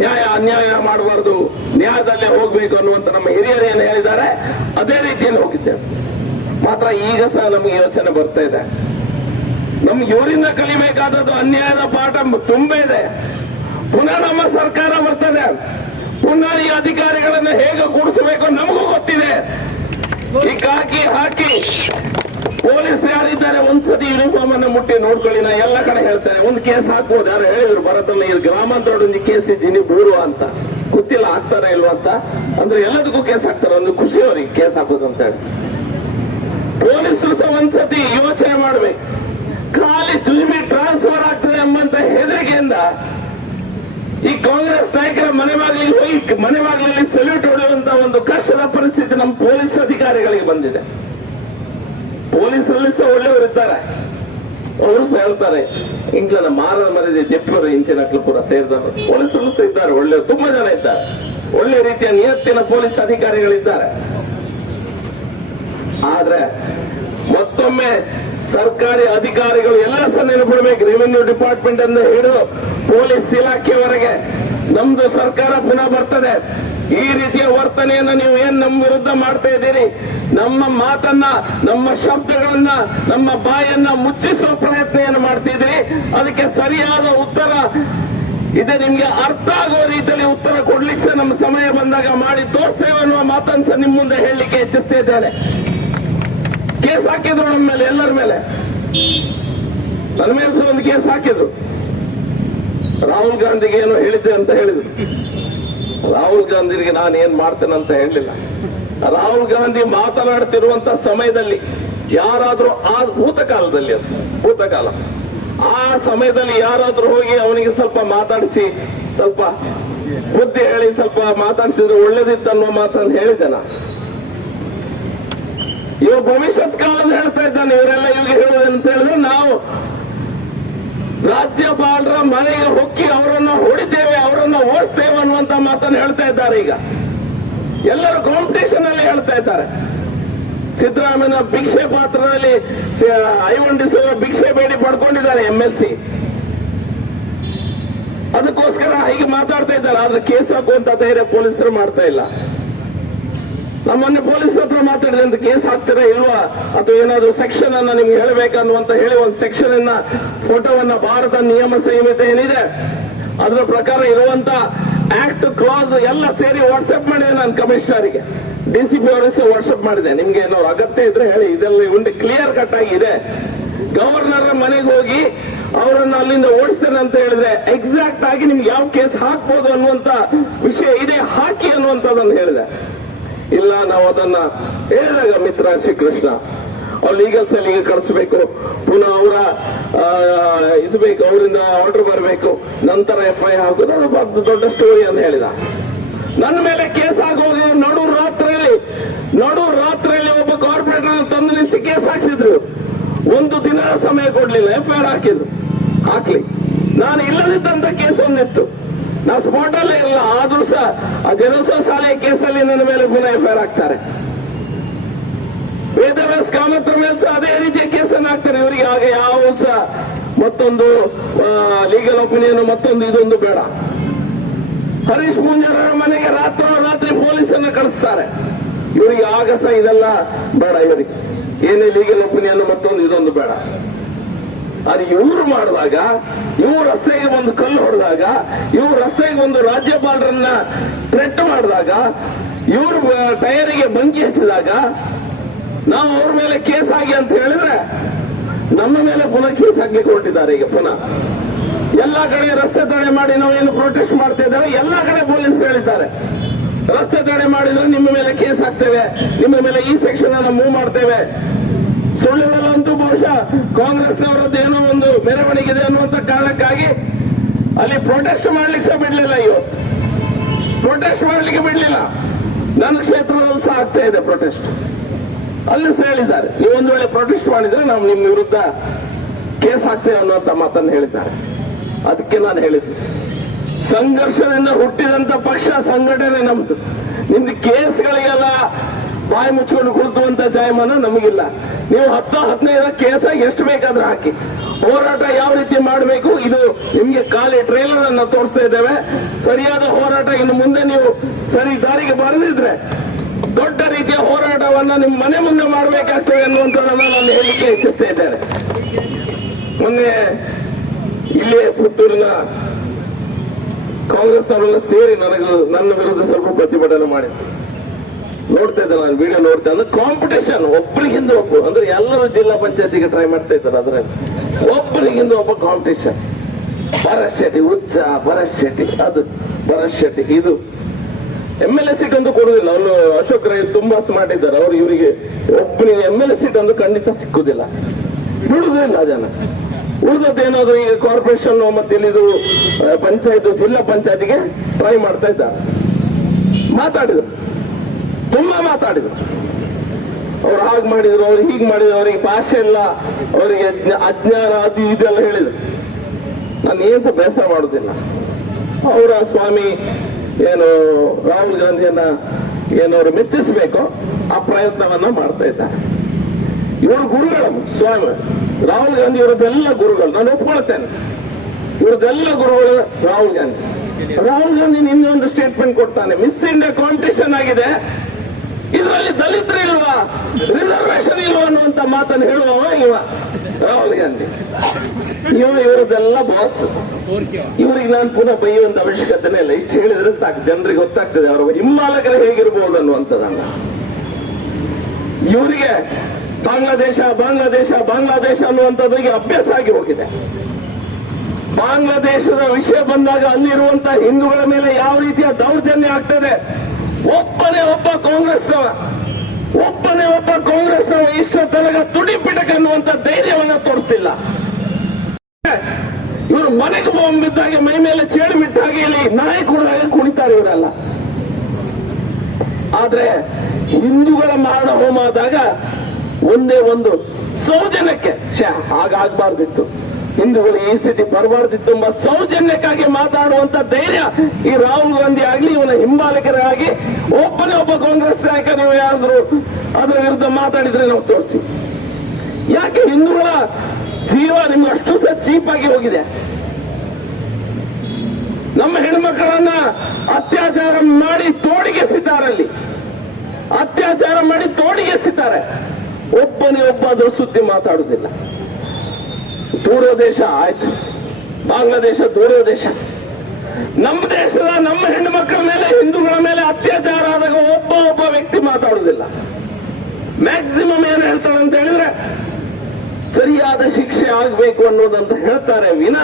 ನ್ಯಾಯ ಅನ್ಯಾಯ ಮಾಡಬಾರ್ದು, ನ್ಯಾಯದಲ್ಲೇ ಹೋಗ್ಬೇಕು ಅನ್ನುವಂತ ನಮ್ಮ ಹಿರಿಯರು ಏನು ಹೇಳಿದ್ದಾರೆ ಅದೇ ರೀತಿಯಲ್ಲಿ ಹೋಗಿದ್ದೇವೆ. ಮಾತ್ರ ಈಗ ಸಹ ನಮಗೆ ಯೋಚನೆ ಬರ್ತಾ ಇದೆ, ನಮ್ಗೆ ಇವರಿಂದ ಕಲಿಬೇಕಾದದ್ದು ಅನ್ಯಾಯದ ಪಾಠ ತುಂಬಾ ಇದೆ. ಪುನಃ ನಮ್ಮ ಸರ್ಕಾರ ಬರ್ತದೆ, ಪುನಃ ಈ ಅಧಿಕಾರಿಗಳನ್ನು ಹೇಗೆ ಕೂಡಿಸಬೇಕು ನಮಗೂ ಗೊತ್ತಿದೆ. ಈ ಹಾಕಿ ಪೊಲೀಸ್ ಯಾರಿದ್ದಾರೆ ಒಂದ್ಸತಿ ಯೂನಿಫಾರ್ಮ್ ಅನ್ನು ಮುಟ್ಟಿ ನೋಡ್ಕೊಳ್ಳಿ. ನಾ ಎಲ್ಲ ಕಡೆ ಹೇಳ್ತೇನೆ, ಒಂದು ಕೇಸ್ ಹಾಕ್ಬೋದು. ಯಾರು ಹೇಳಿದ್ರು ಭರತನ ಈ ಗ್ರಾಮಾಂತರ ಒಂದು ಕೇಸ್ ಇದ್ದೀನಿ ಬೂರು ಅಂತ, ಗೊತ್ತಿಲ್ಲ ಹಾಕ್ತಾರ ಇಲ್ವಾ ಅಂತ. ಅಂದ್ರೆ ಎಲ್ಲದಕ್ಕೂ ಕೇಸ್ ಹಾಕ್ತಾರೆ, ಒಂದು ಖುಷಿ ಅವ್ರಿಗೆ ಕೇಸ್ ಹಾಕೋದು ಅಂತ ಹೇಳಿ. ಪೊಲೀಸರು ಸಹ ಒಂದ್ಸತಿ ಯೋಚನೆ ಮಾಡ್ಬೇಕು. ಖಾಲಿ ಜುಜುಬಿ ಟ್ರಾನ್ಸ್ಫರ್ ಆಗ್ತದೆ ಎಂಬಂತ ಹೆದರಿಕೆಯಿಂದ ಈ ಕಾಂಗ್ರೆಸ್ ನಾಯಕರ ಮನೆ ಬಾಗಿಲಲ್ಲಿ ಸಲ್ಯೂಟ್ ಹೊಡೆಯುವಂತ ಒಂದು ಕಷ್ಟದ ಪರಿಸ್ಥಿತಿ ನಮ್ಮ ಪೊಲೀಸ್ ಅಧಿಕಾರಿಗಳಿಗೆ ಬಂದಿದೆ. ಪೊಲೀಸರಲ್ಲಿ ಸಹ ಒಳ್ಳೆಯವರಿದ್ದಾರೆ, ಅವರು ಸಹ ಹೇಳ್ತಾರೆ ಇಂಗ್ಲನ ಮಾರದ ಮರದ ದೆಪ್ಪರು ಇಂಚಿನಕ್ಲು ಪೂರ ಸೇರಿದವರು ಪೊಲೀಸರು ಸಹ ಇದ್ದಾರೆ, ಒಳ್ಳೆಯವರು ತುಂಬಾ ಜನ ಇದ್ದಾರೆ. ಒಳ್ಳೆ ರೀತಿಯ ನಿಯತ್ತಿನ ಪೊಲೀಸ್ ಅಧಿಕಾರಿಗಳಿದ್ದಾರೆ. ಆದ್ರೆ ಮತ್ತೊಮ್ಮೆ ಸರ್ಕಾರಿ ಅಧಿಕಾರಿಗಳು ಎಲ್ಲ ಸಹ ನೆನಪಿಡಬೇಕು. ರೆವಿನ್ಯೂ ಡಿಪಾರ್ಟ್ಮೆಂಟ್ ಅಂತ ಹಿಡಿದು ಪೊಲೀಸ್ ಇಲಾಖೆಯವರೆಗೆ ನಮ್ದು ಸರ್ಕಾರ ಪುನಃ ಬರ್ತದೆ. ಈ ರೀತಿಯ ವರ್ತನೆಯನ್ನ ನೀವು ಏನ್ ನಮ್ಮ ವಿರುದ್ಧ ಮಾಡ್ತಾ ಇದ್ದೀರಿ, ನಮ್ಮ ಮಾತನ್ನ, ನಮ್ಮ ಶಬ್ದಗಳನ್ನ, ನಮ್ಮ ಬಾಯನ್ನ ಮುಚ್ಚಿಸುವ ಪ್ರಯತ್ನ ಏನು ಮಾಡ್ತಿದ್ದೀರಿ, ಅದಕ್ಕೆ ಸರಿಯಾದ ಉತ್ತರ ಇದೆ. ನಿಮ್ಗೆ ಅರ್ಥ ಆಗುವ ರೀತಿಯಲ್ಲಿ ಉತ್ತರ ಕೊಡ್ಲಿಕ್ಕೆ ನಮ್ಮ ಸಮಯ ಬಂದಾಗ ಮಾಡಿ ತೋರಿಸ್ತೇವೆ ಅನ್ನುವ ಮಾತನ್ನು ಸಹ ನಿಮ್ಮ ಮುಂದೆ ಹೇಳಲಿಕ್ಕೆ ಇಚ್ಛಿಸ್ತಾ ಇದ್ದೇನೆ. ಕೇಸ್ ಹಾಕಿದ್ರು ನಮ್ಮ ಮೇಲೆ, ಎಲ್ಲರ ಮೇಲೆ. ನನ್ನ ಮೇಲೆ ಸಹ ಒಂದು ಕೇಸ್ ಹಾಕಿದ್ರು. ರಾಹುಲ್ ಗಾಂಧಿಗೆ ಏನೋ ಹೇಳಿದ್ದೆ ಅಂತ ಹೇಳಿದ್ರು. ರಾಹುಲ್ ಗಾಂಧಿಗೆ ನಾನು ಏನ್ ಮಾಡ್ತೇನೆ ಅಂತ ಹೇಳಲಿಲ್ಲ. ರಾಹುಲ್ ಗಾಂಧಿ ಮಾತನಾಡ್ತಿರುವಂತ ಸಮಯದಲ್ಲಿ ಯಾರಾದ್ರೂ ಆ ಭೂತಕಾಲದಲ್ಲಿ, ಅದು ಭೂತಕಾಲ, ಆ ಸಮಯದಲ್ಲಿ ಯಾರಾದ್ರೂ ಹೋಗಿ ಅವನಿಗೆ ಸ್ವಲ್ಪ ಮಾತಾಡಿಸಿ, ಸ್ವಲ್ಪ ಬುದ್ಧಿ ಹೇಳಿ, ಸ್ವಲ್ಪ ಮಾತಾಡಿಸಿದ್ರೆ ಒಳ್ಳೇದಿತ್ತು ಅನ್ನೋ ಮಾತನ್ನು ಹೇಳಿದೆ ನಾನು. ಇವಾಗ ಭವಿಷ್ಯತ್ ಕಾಲದ ಹೇಳ್ತಾ ಇದ್ದಾನೆ. ಇವರೆಲ್ಲ ಇವ್ರಿಗೆ ಹೇಳೋದಂತ ಹೇಳಿದ್ರೆ ನಾವು ರಾಜ್ಯಪಾಲರ ಮನೆಗೆ ಹೊಕ್ಕಿ ಅವರನ್ನ ಹೊಡಿತೇವೆ, ಅವರನ್ನ ಓಡಿಸ್ತೇವೆ ಅನ್ನುವಂತ ಮಾತನ್ನು ಹೇಳ್ತಾ ಇದ್ದಾರೆ. ಈಗ ಎಲ್ಲರೂ ಕಾಂಪಿಟೇಷನ್ ಅಲ್ಲಿ ಹೇಳ್ತಾ ಇದ್ದಾರೆ. ಸಿದ್ದರಾಮಯ್ಯನ ಭಿಕ್ಷೆ ಪಾತ್ರದಲ್ಲಿ ಐವಂಡಿಸುವ ಭಿಕ್ಷೆ ಬೇಡಿ ಪಡ್ಕೊಂಡಿದ್ದಾರೆ MLC. ಅದಕ್ಕೋಸ್ಕರ ಹೀಗೆ ಮಾತಾಡ್ತಾ ಇದ್ದಾರೆ. ಆದ್ರೆ ಕೇಸ್ ಹಾಕುವಂತ ಧೈರ್ಯ ಪೊಲೀಸರು ಮಾಡ್ತಾ ಇಲ್ಲ. ನಮ್ಮನ್ನೇ ಪೊಲೀಸ್ ಹತ್ರ ಮಾತಾಡಿದೆ ಅಂತ ಕೇಸ್ ಹಾಕ್ತೀರಾ ಇಲ್ವಾ, ಅಥವಾ ಏನಾದ್ರು ಸೆಕ್ಷನ್ ಅನ್ನ ನಿಮ್ಗೆ ಹೇಳಬೇಕನ್ನುವಂತ ಹೇಳಿ ಒಂದು ಸೆಕ್ಷನ್ ಅನ್ನ, ಫೋಟೋವನ್ನ, ಭಾರತ ನಿಯಮ ಸಂಹಿತೆ ಏನಿದೆ ಅದರ ಪ್ರಕಾರ ಇರುವಂತ ಆಕ್ಟ್ ಕ್ಲಾಸ್ ಎಲ್ಲ ಸೇರಿ ವಾಟ್ಸ್ಆಪ್ ಮಾಡಿದೆ ನಾನು ಕಮಿಷನರ್ಗೆ, DCP ಅವರಿಗೆ ವಾಟ್ಸ್ಆಪ್ ಮಾಡಿದೆ. ನಿಮ್ಗೆ ಏನಾದ್ರು ಅಗತ್ಯ ಇದ್ರೆ ಹೇಳಿ, ಇದೆಲ್ಲ ಒಂದು ಕ್ಲಿಯರ್ ಕಟ್ ಆಗಿದೆ. ಗವರ್ನರ್ ಮನೆಗೆ ಹೋಗಿ ಅವರನ್ನು ಅಲ್ಲಿಂದ ಓಡಿಸ್ತೇನೆ ಅಂತ ಹೇಳಿದ್ರೆ ಎಕ್ಸಾಕ್ಟ್ ಆಗಿ ನಿಮ್ಗೆ ಯಾವ ಕೇಸ್ ಹಾಕ್ಬೋದು ಅನ್ನುವಂತ ವಿಷಯ ಇದೆ, ಹಾಕಿ ಅನ್ನುವಂಥದ್ದನ್ನು ಹೇಳಿದೆ. ಇಲ್ಲ, ನಾವು ಅದನ್ನ ಹೇಳಿದಾಗ ಮಿತ್ರ ಶ್ರೀಕೃಷ್ಣ ಅವ್ರು ಲೀಗಲ್ ಸೆಲ್ಗೆ ಕಳಿಸ್ಬೇಕು, ಪುನಃ ಅವರ ಇದು ಬೇಕು, ಅವರಿಂದ ಆರ್ಡರ್ ಬರಬೇಕು, ನಂತರ FIR ಹಾಕೋದು, ಅದು ದೊಡ್ಡ ಸ್ಟೋರಿ ಅಂತ ಹೇಳಿದ. ನನ್ನ ಮೇಲೆ ಕೇಸ್ ಆಗೋಗಿ ನಡು ರಾತ್ರಿಯಲ್ಲಿ ಒಬ್ಬ ಕಾರ್ಪೊರೇಟರ್ ತಂದು ನಿಲ್ಲಿಸಿ ಕೇಸ್ ಹಾಕ್ಸಿದ್ರು. ಒಂದು ದಿನದ ಸಮಯ ಕೊಡ್ಲಿಲ್ಲ, FIR ಹಾಕ್ಲಿ. ನಾನು ಇಲ್ಲದಿದ್ದಂತ ಕೇಸ್ ಒಂದಿತ್ತು, ನಾ ಸ್ಪಾಟ್ ಅಲ್ಲೇ ಇರಲ್ಲ. ಆದ್ರೂ ಸಹ ಆ ಜನೋತ್ಸವ ಶಾಲೆಯ ಕೇಸಲ್ಲಿ ನನ್ನ ಮೇಲೆ ಪುನಃ FIR ಹಾಕ್ತಾರೆ. ವೇದವ್ಯಾಸ ಕಾಮತ್ರ ಮೇಲೆ ಸಹ ಅದೇ ರೀತಿಯ ಕೇಸನ್ನು ಹಾಕ್ತಾರೆ. ಇವರಿಗೆ ಆಗ ಯಾವ ಸಹ ಮತ್ತೊಂದು ಲೀಗಲ್ ಒಪಿನಿಯನ್, ಮತ್ತೊಂದು ಇದೊಂದು ಬೇಡ. ಹರೀಶ್ ಮುಂಜಾರವರ ಮನೆಗೆ ರಾತ್ರಿ ಪೊಲೀಸನ್ನ ಕಳಿಸ್ತಾರೆ. ಇವರಿಗೆ ಆಗ ಸಹ ಇದೆಲ್ಲ ಬೇಡ. ಇವರಿಗೆ ಏನೇ ಲೀಗಲ್ ಒಪಿನಿಯನ್, ಮತ್ತೊಂದು ಇದೊಂದು ಬೇಡ. ಅದು ಇವ್ರು ಮಾಡಿದಾಗ, ಇವ್ರು ರಸ್ತೆಗೆ ಒಂದು ಕಲ್ಲು ಹೊಡೆದಾಗ, ಇವ್ರು ರಸ್ತೆಗೆ ಒಂದು ರಾಜ್ಯಪಾಲರನ್ನ ಥ್ರೆಟ್ ಮಾಡಿದಾಗ, ಇವ್ರು ಟೈರಿಗೆ ಬೆಂಕಿ ಹಚ್ಚಿದಾಗ ನಾವು ಅವ್ರ ಮೇಲೆ ಕೇಸ್ ಆಗಿ ಅಂತ ಹೇಳಿದ್ರೆ ನಮ್ಮ ಮೇಲೆ ಪುನಃ ಕೇಸ್ ಹಾಕ್ಲಿಕ್ಕೆ ಹೊರಟಿದ್ದಾರೆ. ಈಗ ಪುನಃ ಎಲ್ಲಾ ಕಡೆ ರಸ್ತೆ ತಡೆ ಮಾಡಿ ನಾವು ಏನು ಪ್ರೊಟೆಸ್ಟ್ ಮಾಡ್ತಾ ಇದ್ದೇವೆ, ಎಲ್ಲಾ ಕಡೆ ಪೊಲೀಸ್ ಹೇಳಿದ್ದಾರೆ ರಸ್ತೆ ತಡೆ ಮಾಡಿದ್ರೆ ನಿಮ್ಮ ಮೇಲೆ ಕೇಸ್ ಹಾಕ್ತೇವೆ, ನಿಮ್ಮ ಮೇಲೆ ಈ ಸೆಕ್ಷನ್ ಅನ್ನ ಮೂವ್ ಮಾಡ್ತೇವೆ. ಸುಳ್ಳಿನಲ್ಲಂತೂ ಬಹುಶಃ ಕಾಂಗ್ರೆಸ್ನವರದ್ದು ಏನೋ ಒಂದು ಮೆರವಣಿಗೆ ಇದೆ ಅನ್ನುವಂತ ಕಾರಣಕ್ಕಾಗಿ ಅಲ್ಲಿ ಪ್ರೊಟೆಸ್ಟ್ ಮಾಡ್ಲಿಕ್ಕೆ ಸಹ ಬಿಡ್ಲಿಲ್ಲ. ಇವತ್ತು ಪ್ರೊಟೆಸ್ಟ್ ಮಾಡ್ಲಿಕ್ಕೆ ಬಿಡ್ಲಿಲ್ಲ. ನನ್ನ ಕ್ಷೇತ್ರದಲ್ಲಿ ಸಹ ಆಗ್ತಾ ಇದೆ ಪ್ರೊಟೆಸ್ಟ್. ಅಲ್ಲಿ ಸಹ ಹೇಳಿದ್ದಾರೆ, ನೀವು ಒಂದು ವೇಳೆ ಪ್ರೊಟೆಸ್ಟ್ ಮಾಡಿದ್ರೆ ನಾವು ನಿಮ್ಮ ವಿರುದ್ಧ ಕೇಸ್ ಹಾಕ್ತೇವೆ ಅನ್ನುವಂತ ಮಾತನ್ನು ಹೇಳಿದ್ದಾರೆ. ಅದಕ್ಕೆ ನಾನು ಹೇಳಿದ್ದೆ, ಸಂಘರ್ಷದಿಂದ ಹುಟ್ಟಿದಂತ ಪಕ್ಷ, ಸಂಘಟನೆ ನಮ್ದು. ನಿಮ್ದು ಕೇಸ್ಗಳಿಗೆಲ್ಲ ಬಾಯಿ ಮುಚ್ಚಿಕೊಂಡು ಕುಳಿತುವಂತ ಜಾಯಮಾನ ನಮಗಿಲ್ಲ. ನೀವು 10-15 ಕೇಸ ಎಷ್ಟು ಬೇಕಾದ್ರೂ ಹಾಕಿ, ಹೋರಾಟ ಯಾವ ರೀತಿ ಮಾಡಬೇಕು ಇದು ನಿಮ್ಗೆ ಖಾಲಿ ಟ್ರೇಲರ್ ಅನ್ನ ತೋರಿಸ್ತಾ ಇದ್ದೇವೆ. ಸರಿಯಾದ ಹೋರಾಟ ಇನ್ನು ಮುಂದೆ ನೀವು ಸರಿ ದಾರಿಗೆ ಬರೆದಿದ್ರೆ ದೊಡ್ಡ ರೀತಿಯ ಹೋರಾಟವನ್ನ ನಿಮ್ಮ ಮನೆ ಮುಂದೆ ಮಾಡಬೇಕಾಗ್ತದೆ ಅನ್ನುವಂಥದ್ದನ್ನ ನಾನು ಹೇಳಿಕೆ ಇಚ್ಛಿಸ್ತಾ ಇದ್ದೇನೆ. ಮೊನ್ನೆ ಇಲ್ಲೇ ಪುತ್ತೂರಿನ ಕಾಂಗ್ರೆಸ್ನವರೆಲ್ಲ ಸೇರಿ ನನ್ನ ವಿರುದ್ಧ ಸ್ವಲ್ಪ ಪ್ರತಿಭಟನೆ ಮಾಡಿದ್ರು. ನೋಡ್ತಾ ಇದ್ದೆ ನಾನು, ವಿಡಿಯೋ ನೋಡ್ತಾ ಅಂದ್ರೆ ಕಾಂಪಿಟೇಷನ್, ಒಬ್ಬರಿಗಿಂದ ಒಬ್ಬ, ಅಂದ್ರೆ ಎಲ್ಲರೂ ಜಿಲ್ಲಾ ಪಂಚಾಯತಿಗೆ ಟ್ರೈ ಮಾಡ್ತಾ ಇದ್ದಾರೆ. ಅದರಲ್ಲಿ ಒಬ್ಬರಿಗಿಂದ ಒಬ್ಬ ಕಾಂಪಿಟೇಷನ್. ಭರತ್ ಶೆಟ್ಟಿ ಹುಚ್ಚ, ಭರತ್ ಶೆಟ್ಟಿ ಅದು, ಭರತ್ ಶೆಟ್ಟಿ ಇದು. MLA ಸೀಟ್ ಅಂತೂ ಕೊಡುದಿಲ್ಲ. ಅವನು ಅಶೋಕ್ ರೈ ತುಂಬಾ ಸ್ಮಾರ್ಟ್ ಇದ್ದಾರೆ. ಅವ್ರು ಇವರಿಗೆ ಒಬ್ಬನಿಗೆ MLA ಸೀಟ್ ಅಂತೂ ಖಂಡಿತ ಸಿಕ್ಕುದಿಲ್ಲ, ಬಿಡುವುದಿಲ್ಲ ಜನ. ಉಳಿದದ್ದೇನಾದ್ರೂ ಈಗ ಕಾರ್ಪೊರೇಷನ್ ಮತ್ತೆ ಇಲ್ಲಿದು ಪಂಚಾಯತ್, ಜಿಲ್ಲಾ ಪಂಚಾಯತಿಗೆ ಟ್ರೈ ಮಾಡ್ತಾ ಇದ್ದಾರೆ. ಮಾತಾಡಿದ್ರು, ತುಂಬಾ ಮಾತಾಡಿದ್ರು. ಅವ್ರು ಹಾಗೆ ಮಾಡಿದ್ರು, ಅವ್ರು ಹೀಗೆ ಮಾಡಿದ್ರು, ಅವರಿಗೆ ಭಾಷೆ ಇಲ್ಲ, ಅವರಿಗೆ ಅಜ್ಞಾನ, ಅದು ಇದೆಲ್ಲ ಹೇಳಿದ್ರು. ನಾನು ಏನು ಬೇಸರ ಮಾಡುದಿಲ್ಲ. ಅವರ ಸ್ವಾಮಿ ಏನು ರಾಹುಲ್ ಗಾಂಧಿಯನ್ನ ಏನವರು ಮೆಚ್ಚಿಸಬೇಕು ಆ ಪ್ರಯತ್ನವನ್ನ ಮಾಡ್ತಾ ಇದ್ದಾರೆ. ಇವರು ಗುರುಗಳು ಸ್ವಾಮಿ ರಾಹುಲ್ ಗಾಂಧಿ ಇವರದ್ದೆಲ್ಲ ಗುರುಗಳು, ನಾನು ಒಪ್ಕೊಳ್ತೇನೆ. ಇವರದ್ದೆಲ್ಲ ಗುರುಗಳು ರಾಹುಲ್ ಗಾಂಧಿ. ರಾಹುಲ್ ಗಾಂಧಿ ನಿನ್ನೆ ಒಂದು ಸ್ಟೇಟ್ಮೆಂಟ್ ಕೊಡ್ತಾನೆ, ಮಿಸ್ ಇಂಡಿಯಾ ಕಾಂಪಿಟೇಷನ್ ಆಗಿದೆ, ಇದರಲ್ಲಿ ದಲಿತರು ಇಲ್ವಾ, ರಿಸರ್ವೇಶನ್ ಇಲ್ವಾ ಅನ್ನುವಂತ ಮಾತನ್ನು ಹೇಳುವವ ಇವ ರಾಹುಲ್ ಗಾಂಧಿ. ಇವರದೆಲ್ಲ ಬಾಸ್. ಇವರಿಗೆ ನಾನು ಪುನಃ ಬೈಯುವಂತ ಅವಶ್ಯಕತೆನೇ ಇಲ್ಲ. ಇಷ್ಟು ಹೇಳಿದ್ರೆ ಸಾಕು, ಜನರಿಗೆ ಗೊತ್ತಾಗ್ತದೆ ಅವರ ಹಿಂಬಾಲಕರು ಹೇಗಿರ್ಬೋದು ಅನ್ನುವಂಥದ್ದನ್ನ. ಇವರಿಗೆ ಬಾಂಗ್ಲಾದೇಶ ಬಾಂಗ್ಲಾದೇಶ ಬಾಂಗ್ಲಾದೇಶ ಅನ್ನುವಂಥದ್ದಿಗೆ ಅಭ್ಯಾಸ ಆಗಿ ಹೋಗಿದೆ. ಬಾಂಗ್ಲಾದೇಶದ ವಿಷಯ ಬಂದಾಗ ಅಲ್ಲಿರುವಂತಹ ಹಿಂದೂಗಳ ಮೇಲೆ ಯಾವ ರೀತಿಯ ದೌರ್ಜನ್ಯ ಆಗ್ತದೆ, ಒಬ್ಬನೇ ಒಬ್ಬ ಕಾಂಗ್ರೆಸ್ನವ ಇಷ್ಟ ತನಕ ತುಡಿಪಿಟಕ ಅನ್ನುವಂತ ಧೈರ್ಯವನ್ನ ತೋರಿಸ್ತಿಲ್ಲ. ಇವರು ಮನೆಗೆ ಬಾಂಬ್ ಬಿದ್ದಾಗೆ ಮೈ ಮೇಲೆ ಚೇಳು ಬಿಟ್ಟ ಹಾಗೆ ಇಲ್ಲಿ ನಾಯಿ ಕುಡಿದಾಗ ಕುಣಿತಾರೆ ಇವರೆಲ್ಲ. ಆದ್ರೆ ಹಿಂದೂಗಳ ಮಾರಣ ಹೋಮ ಆದಾಗ ಒಂದೇ ಒಂದು ಸೌಜನ್ಯಕ್ಕೆ ಹಾಗಾಗಬಾರ್ದಿತ್ತು, ಹಿಂದೂಗಳು ಈ ಸ್ಥಿತಿ ಬರಬಾರ್ದಿತ್ತು ಎಂಬ ಸೌಜನ್ಯಕ್ಕಾಗಿ ಮಾತಾಡುವಂತ ಧೈರ್ಯ ಈ ರಾಹುಲ್ ಗಾಂಧಿ ಆಗ್ಲಿ ಇವನ ಹಿಂಬಾಲಕರಾಗಿ ಒಬ್ಬನೇ ಒಬ್ಬ ಕಾಂಗ್ರೆಸ್ ನಾಯಕ ನೀವು ಯಾರಾದ್ರೂ ಅದರ ವಿರುದ್ಧ ಮಾತಾಡಿದ್ರೆ ನಾವು ತೋರಿಸಿ. ಯಾಕೆ ಹಿಂದೂಗಳ ಜೀವ ನಿಮ್ಗೆ ಅಷ್ಟು ಸಹ ಚೀಪ್ ಆಗಿ ಹೋಗಿದೆ? ನಮ್ಮ ಹೆಣ್ಮಕ್ಕಳನ್ನ ಅತ್ಯಾಚಾರ ಮಾಡಿ ತೋಡಿಗೆಸಿದ್ದಾರೆ, ಅತ್ಯಾಚಾರ ಮಾಡಿ ತೋಡಿಗೆಸಿದ್ದಾರೆ. ಒಬ್ಬನೇ ಒಬ್ಬ ಅದು ಸುದ್ದಿ ಮಾತಾಡುವುದಿಲ್ಲ. ದೂರ ದೇಶ ಆಯ್ತು, ಬಾಂಗ್ಲಾದೇಶ ದೂರ ದೇಶ. ನಮ್ಮ ದೇಶದ ನಮ್ಮ ಹೆಣ್ಣು ಮಕ್ಕಳ ಮೇಲೆ ಹಿಂದೂಗಳ ಮೇಲೆ ಅತ್ಯಾಚಾರ ಆದಾಗ ಒಬ್ಬ ವ್ಯಕ್ತಿ ಮಾತಾಡುವುದಿಲ್ಲ. ಮ್ಯಾಕ್ಸಿಮಮ್ ಏನು ಹೇಳ್ತಾರೆ ಅಂತ ಹೇಳಿದ್ರೆ ಸರಿಯಾದ ಶಿಕ್ಷೆ ಆಗಬೇಕು ಅನ್ನೋದಂತ ಹೇಳ್ತಾರೆ ವಿನ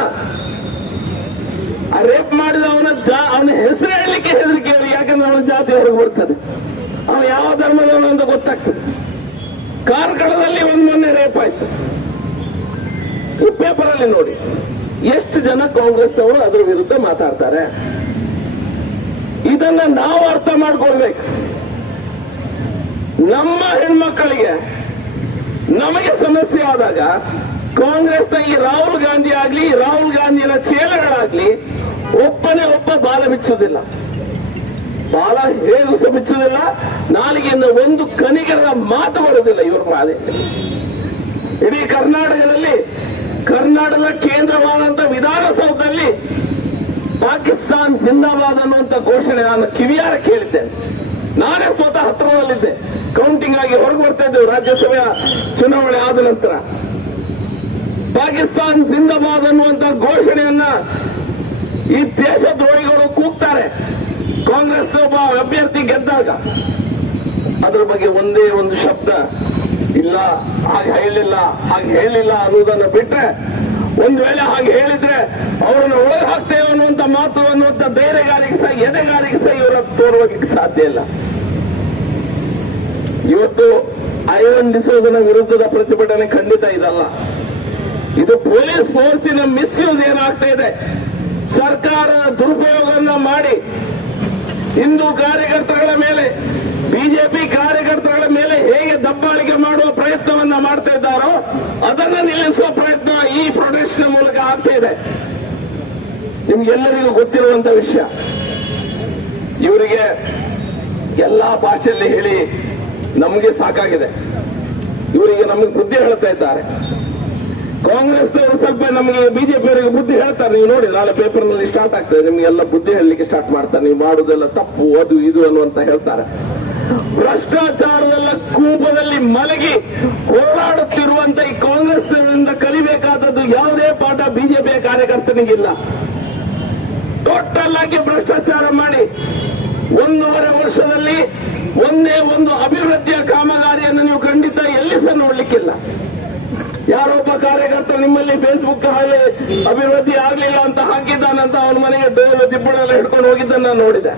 ಆ ರೇಪ್ ಮಾಡಿದ ಅವನ ಹೆಸರು ಹೇಳಲಿಕ್ಕೆ ಹೆದರಿಕೆ, ಯಾಕಂದ್ರೆ ಅವನ ಜಾತಿ ಹೊರಗೆ ಬರ್ತದೆ, ಅವನು ಯಾವ ಧರ್ಮದವನು ಅಂತ ಗೊತ್ತಾಗ್ತದೆ. ಕಾರ್ಕಳದಲ್ಲಿ ಮೊನ್ನೆ ರೇಪ್ ಆಯ್ತು, ಈ ಪೇಪರ್ ಅಲ್ಲಿ ನೋಡಿ ಎಷ್ಟು ಜನ ಕಾಂಗ್ರೆಸ್ನವರು ಅದರ ವಿರುದ್ಧ ಮಾತಾಡ್ತಾರೆ. ಇದನ್ನ ನಾವು ಅರ್ಥ ಮಾಡ್ಕೊಳ್ಬೇಕು. ನಮ್ಮ ಹೆಣ್ಮಕ್ಕಳಿಗೆ ನಮಗೆ ಸಮಸ್ಯೆ ಆದಾಗ ಕಾಂಗ್ರೆಸ್ನ ಈ ರಾಹುಲ್ ಗಾಂಧಿ ಆಗ್ಲಿ, ರಾಹುಲ್ ಗಾಂಧಿಯ ಚೇಲಗಳಾಗ್ಲಿ ಒಬ್ಬನೇ ಒಬ್ಬ ಬಾಲ ಬಿಚ್ಚುವುದಿಲ್ಲ, ಬಾಲ ಹೇಗೂ ಸಹ ಬಿಚ್ಚುವುದಿಲ್ಲ, ನಾಲಿಗೆಯಿಂದ ಒಂದು ಕನಿಗರದ ಮಾತು ಬರುವುದಿಲ್ಲ ಇವ್ರ ಮಾದೆಯಲ್ಲಿ. ಇಡೀ ಕರ್ನಾಟಕದ ಕೇಂದ್ರವಾದಂತ ವಿಧಾನಸೌಧದಲ್ಲಿ ಪಾಕಿಸ್ತಾನ್ ಜಿಂದಾಬಾದ್ ಅನ್ನುವಂತ ಘೋಷಣೆ ನಾನು ಕಿವಿಯಾರ ಕೇಳಿದ್ದೇನೆ. ನಾನೇ ಸ್ವತಃ ಹತ್ತಿರದಲ್ಲಿದ್ದೆ, ಕೌಂಟಿಂಗ್ ಆಗಿ ಹೊರಗೆ ಬರ್ತಾ ಇದ್ದೇವೆ ರಾಜ್ಯಸಭೆಯ ಚುನಾವಣೆ ಆದ ನಂತರ. ಪಾಕಿಸ್ತಾನ್ ಜಿಂದಾಬಾದ್ ಅನ್ನುವಂತ ಘೋಷಣೆಯನ್ನ ಈ ದೇಶದ್ರೋಹಿಗಳು ಕೂಗ್ತಾರೆ ಕಾಂಗ್ರೆಸ್ನ ಒಬ್ಬ ಅಭ್ಯರ್ಥಿ ಗೆದ್ದಾಗ. ಅದರ ಬಗ್ಗೆ ಒಂದೇ ಒಂದು ಶಬ್ದ ಇಲ್ಲ, ಹಾಗೆ ಹೇಳಿಲ್ಲ ಅನ್ನೋದನ್ನು ಬಿಟ್ರೆ, ಒಂದು ವೇಳೆ ಹಾಗೆ ಹೇಳಿದ್ರೆ ಅವರನ್ನು ಒಳಗೆ ಹಾಕ್ತೇವೆ ಅನ್ನುವಂತ ಮಾತು ಅನ್ನುವಂತ ಧೈರ್ಯಗಾರಿಕೆ ಸಹ ಎದೆಗಾರಿಕೆ ಸಹ ಇವರ ತೋರುವಕ್ಕೆ ಸಾಧ್ಯ ಇಲ್ಲ. ಇವತ್ತು ಐವನ್ ಡಿಸೋಜನ ವಿರುದ್ಧದ ಪ್ರತಿಭಟನೆ ಖಂಡಿತ ಇದಲ್ಲ. ಇದು ಪೊಲೀಸ್ ಫೋರ್ಸಿನ ಮಿಸ್ಯೂಸ್ ಏನಾಗ್ತಾ ಇದೆ, ಸರ್ಕಾರದ ದುರುಪಯೋಗವನ್ನ ಮಾಡಿ ಹಿಂದೂ ಕಾರ್ಯಕರ್ತಗಳ ಮೇಲೆ, ಬಿಜೆಪಿ ಕಾರ್ಯಕರ್ತಗಳ ಮೇಲೆ ಹೇಗೆ ದಬ್ಬಾಳಿಕೆ ಮಾಡುವ ಪ್ರಯತ್ನವನ್ನ ಮಾಡ್ತಾ ಇದ್ದಾರೋ ಅದನ್ನು ನಿಲ್ಲಿಸುವ ಪ್ರಯತ್ನ ಈ ಪ್ರೊಟೆಸ್ಟ್ ಮೂಲಕ ಆಗ್ತಾ ಇದೆ. ನಿಮ್ಗೆಲ್ಲರಿಗೂ ಗೊತ್ತಿರುವಂತ ವಿಷಯ. ಇವರಿಗೆ ಎಲ್ಲಾ ಭಾಷೆಯಲ್ಲಿ ಹೇಳಿ ನಮಗೆ ಸಾಕಾಗಿದೆ. ಇವರಿಗೆ ನಮಗೆ ಬುದ್ಧಿ ಹೇಳ್ತಾ ಇದ್ದಾರೆ. ಕಾಂಗ್ರೆಸ್ನವರು ಸ್ವಲ್ಪ ನಮಗೆ ಬಿಜೆಪಿಯವರಿಗೆ ಬುದ್ಧಿ ಹೇಳ್ತಾರೆ. ನೀವು ನೋಡಿ, ನಾಳೆ ಪೇಪರ್ನಲ್ಲಿ ಸ್ಟಾರ್ಟ್ ಆಗ್ತದೆ, ನಿಮ್ಗೆಲ್ಲ ಬುದ್ಧಿ ಹೇಳಲಿಕ್ಕೆ ಸ್ಟಾರ್ಟ್ ಮಾಡ್ತಾರೆ. ನೀವು ಮಾಡುವುದೆಲ್ಲ ತಪ್ಪು, ಅದು ಇದು ಅನ್ನುವಂತ ಹೇಳ್ತಾರೆ. ಭ್ರಷ್ಟಾಚಾರದಲ್ಲ ಕೂಪದಲ್ಲಿ ಮಲಗಿ ಹೋರಾಡುತ್ತಿರುವಂತ ಈ ಕಾಂಗ್ರೆಸ್ನಿಂದ ಕಲಿಬೇಕಾದದ್ದು ಯಾವುದೇ ಪಾಠ ಬಿಜೆಪಿಯ ಕಾರ್ಯಕರ್ತನಿಗಿಲ್ಲ. ಟೋಟಲ್ ಆಗಿ ಭ್ರಷ್ಟಾಚಾರ ಮಾಡಿ 1.5 ವರ್ಷದಲ್ಲಿ ಒಂದೇ ಒಂದು ಅಭಿವೃದ್ಧಿಯ ಕಾಮಗಾರಿಯನ್ನು ನೀವು ಖಂಡಿತ ಎಲ್ಲಿ ಸಹ ನೋಡ್ಲಿಕ್ಕಿಲ್ಲ. ಯಾರೊಬ್ಬ ಕಾರ್ಯಕರ್ತ ನಿಮ್ಮಲ್ಲಿ ಫೇಸ್ಬುಕ್ ಅಲ್ಲಿ ಅಭಿವೃದ್ಧಿ ಆಗ್ಲಿಲ್ಲ ಅಂತ ಹಾಕಿದ್ದಾನಂತ ಅವನ ಮನೆಗೆ ಡೋಲು ದಿಬ್ಬಳೆಲ್ಲ ಹಿಡ್ಕೊಂಡು ಹೋಗಿದ್ದನ್ನ ನೋಡಿದೆ.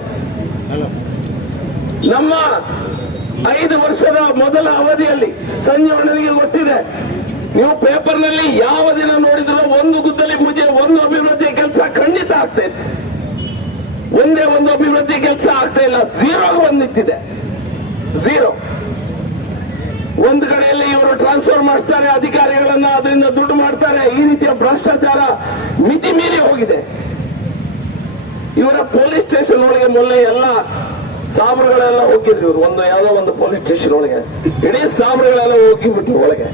ನಮ್ಮ 5 ವರ್ಷದ ಮೊದಲ ಅವಧಿಯಲ್ಲಿ ಸಂಜೀವಣ್ಣನಿಗೆ ಗೊತ್ತಿದೆ, ನೀವು ಪೇಪರ್ನಲ್ಲಿ ಯಾವ ದಿನ ನೋಡಿದ್ರು ಒಂದು ಗುದ್ದಲಿ ಪೂಜೆ, ಒಂದು ಅಭಿವೃದ್ಧಿ ಕೆಲಸ ಖಂಡಿತ ಆಗ್ತಾ ಇತ್ತು. ಒಂದೇ ಒಂದು ಅಭಿವೃದ್ಧಿ ಕೆಲಸ ಆಗ್ತಾ ಇಲ್ಲ, ಝೀರೋಗೆ ಬಂದು ನಿಂತಿದೆ. ಝೀರೋ. ಒಂದು ಕಡೆಯಲ್ಲಿ ಇವರು ಟ್ರಾನ್ಸ್ಫರ್ ಮಾಡಿಸ್ತಾರೆ ಅಧಿಕಾರಿಗಳನ್ನ, ಅದರಿಂದ ದುಡ್ಡು ಮಾಡ್ತಾರೆ. ಈ ರೀತಿಯ ಭ್ರಷ್ಟಾಚಾರ ಮಿತಿ ಮೀರಿ ಹೋಗಿದೆ. ಇವರ ಪೊಲೀಸ್ ಸ್ಟೇಷನ್ ಒಳಗೆ ಮೊನ್ನೆ ಎಲ್ಲ ಸಾಬ್ರುಗಳೆಲ್ಲ ಹೋಗಿದ್ರು. ಇವರು ಯಾವುದೋ ಒಂದು ಪೊಲೀಸ್ ಸ್ಟೇಷನ್ ಒಳಗೆ ಇಡೀ ಸಾಬ್ರುಗಳೆಲ್ಲ ಹೋಗಿಬಿಟ್ರು ಒಳಗೆ.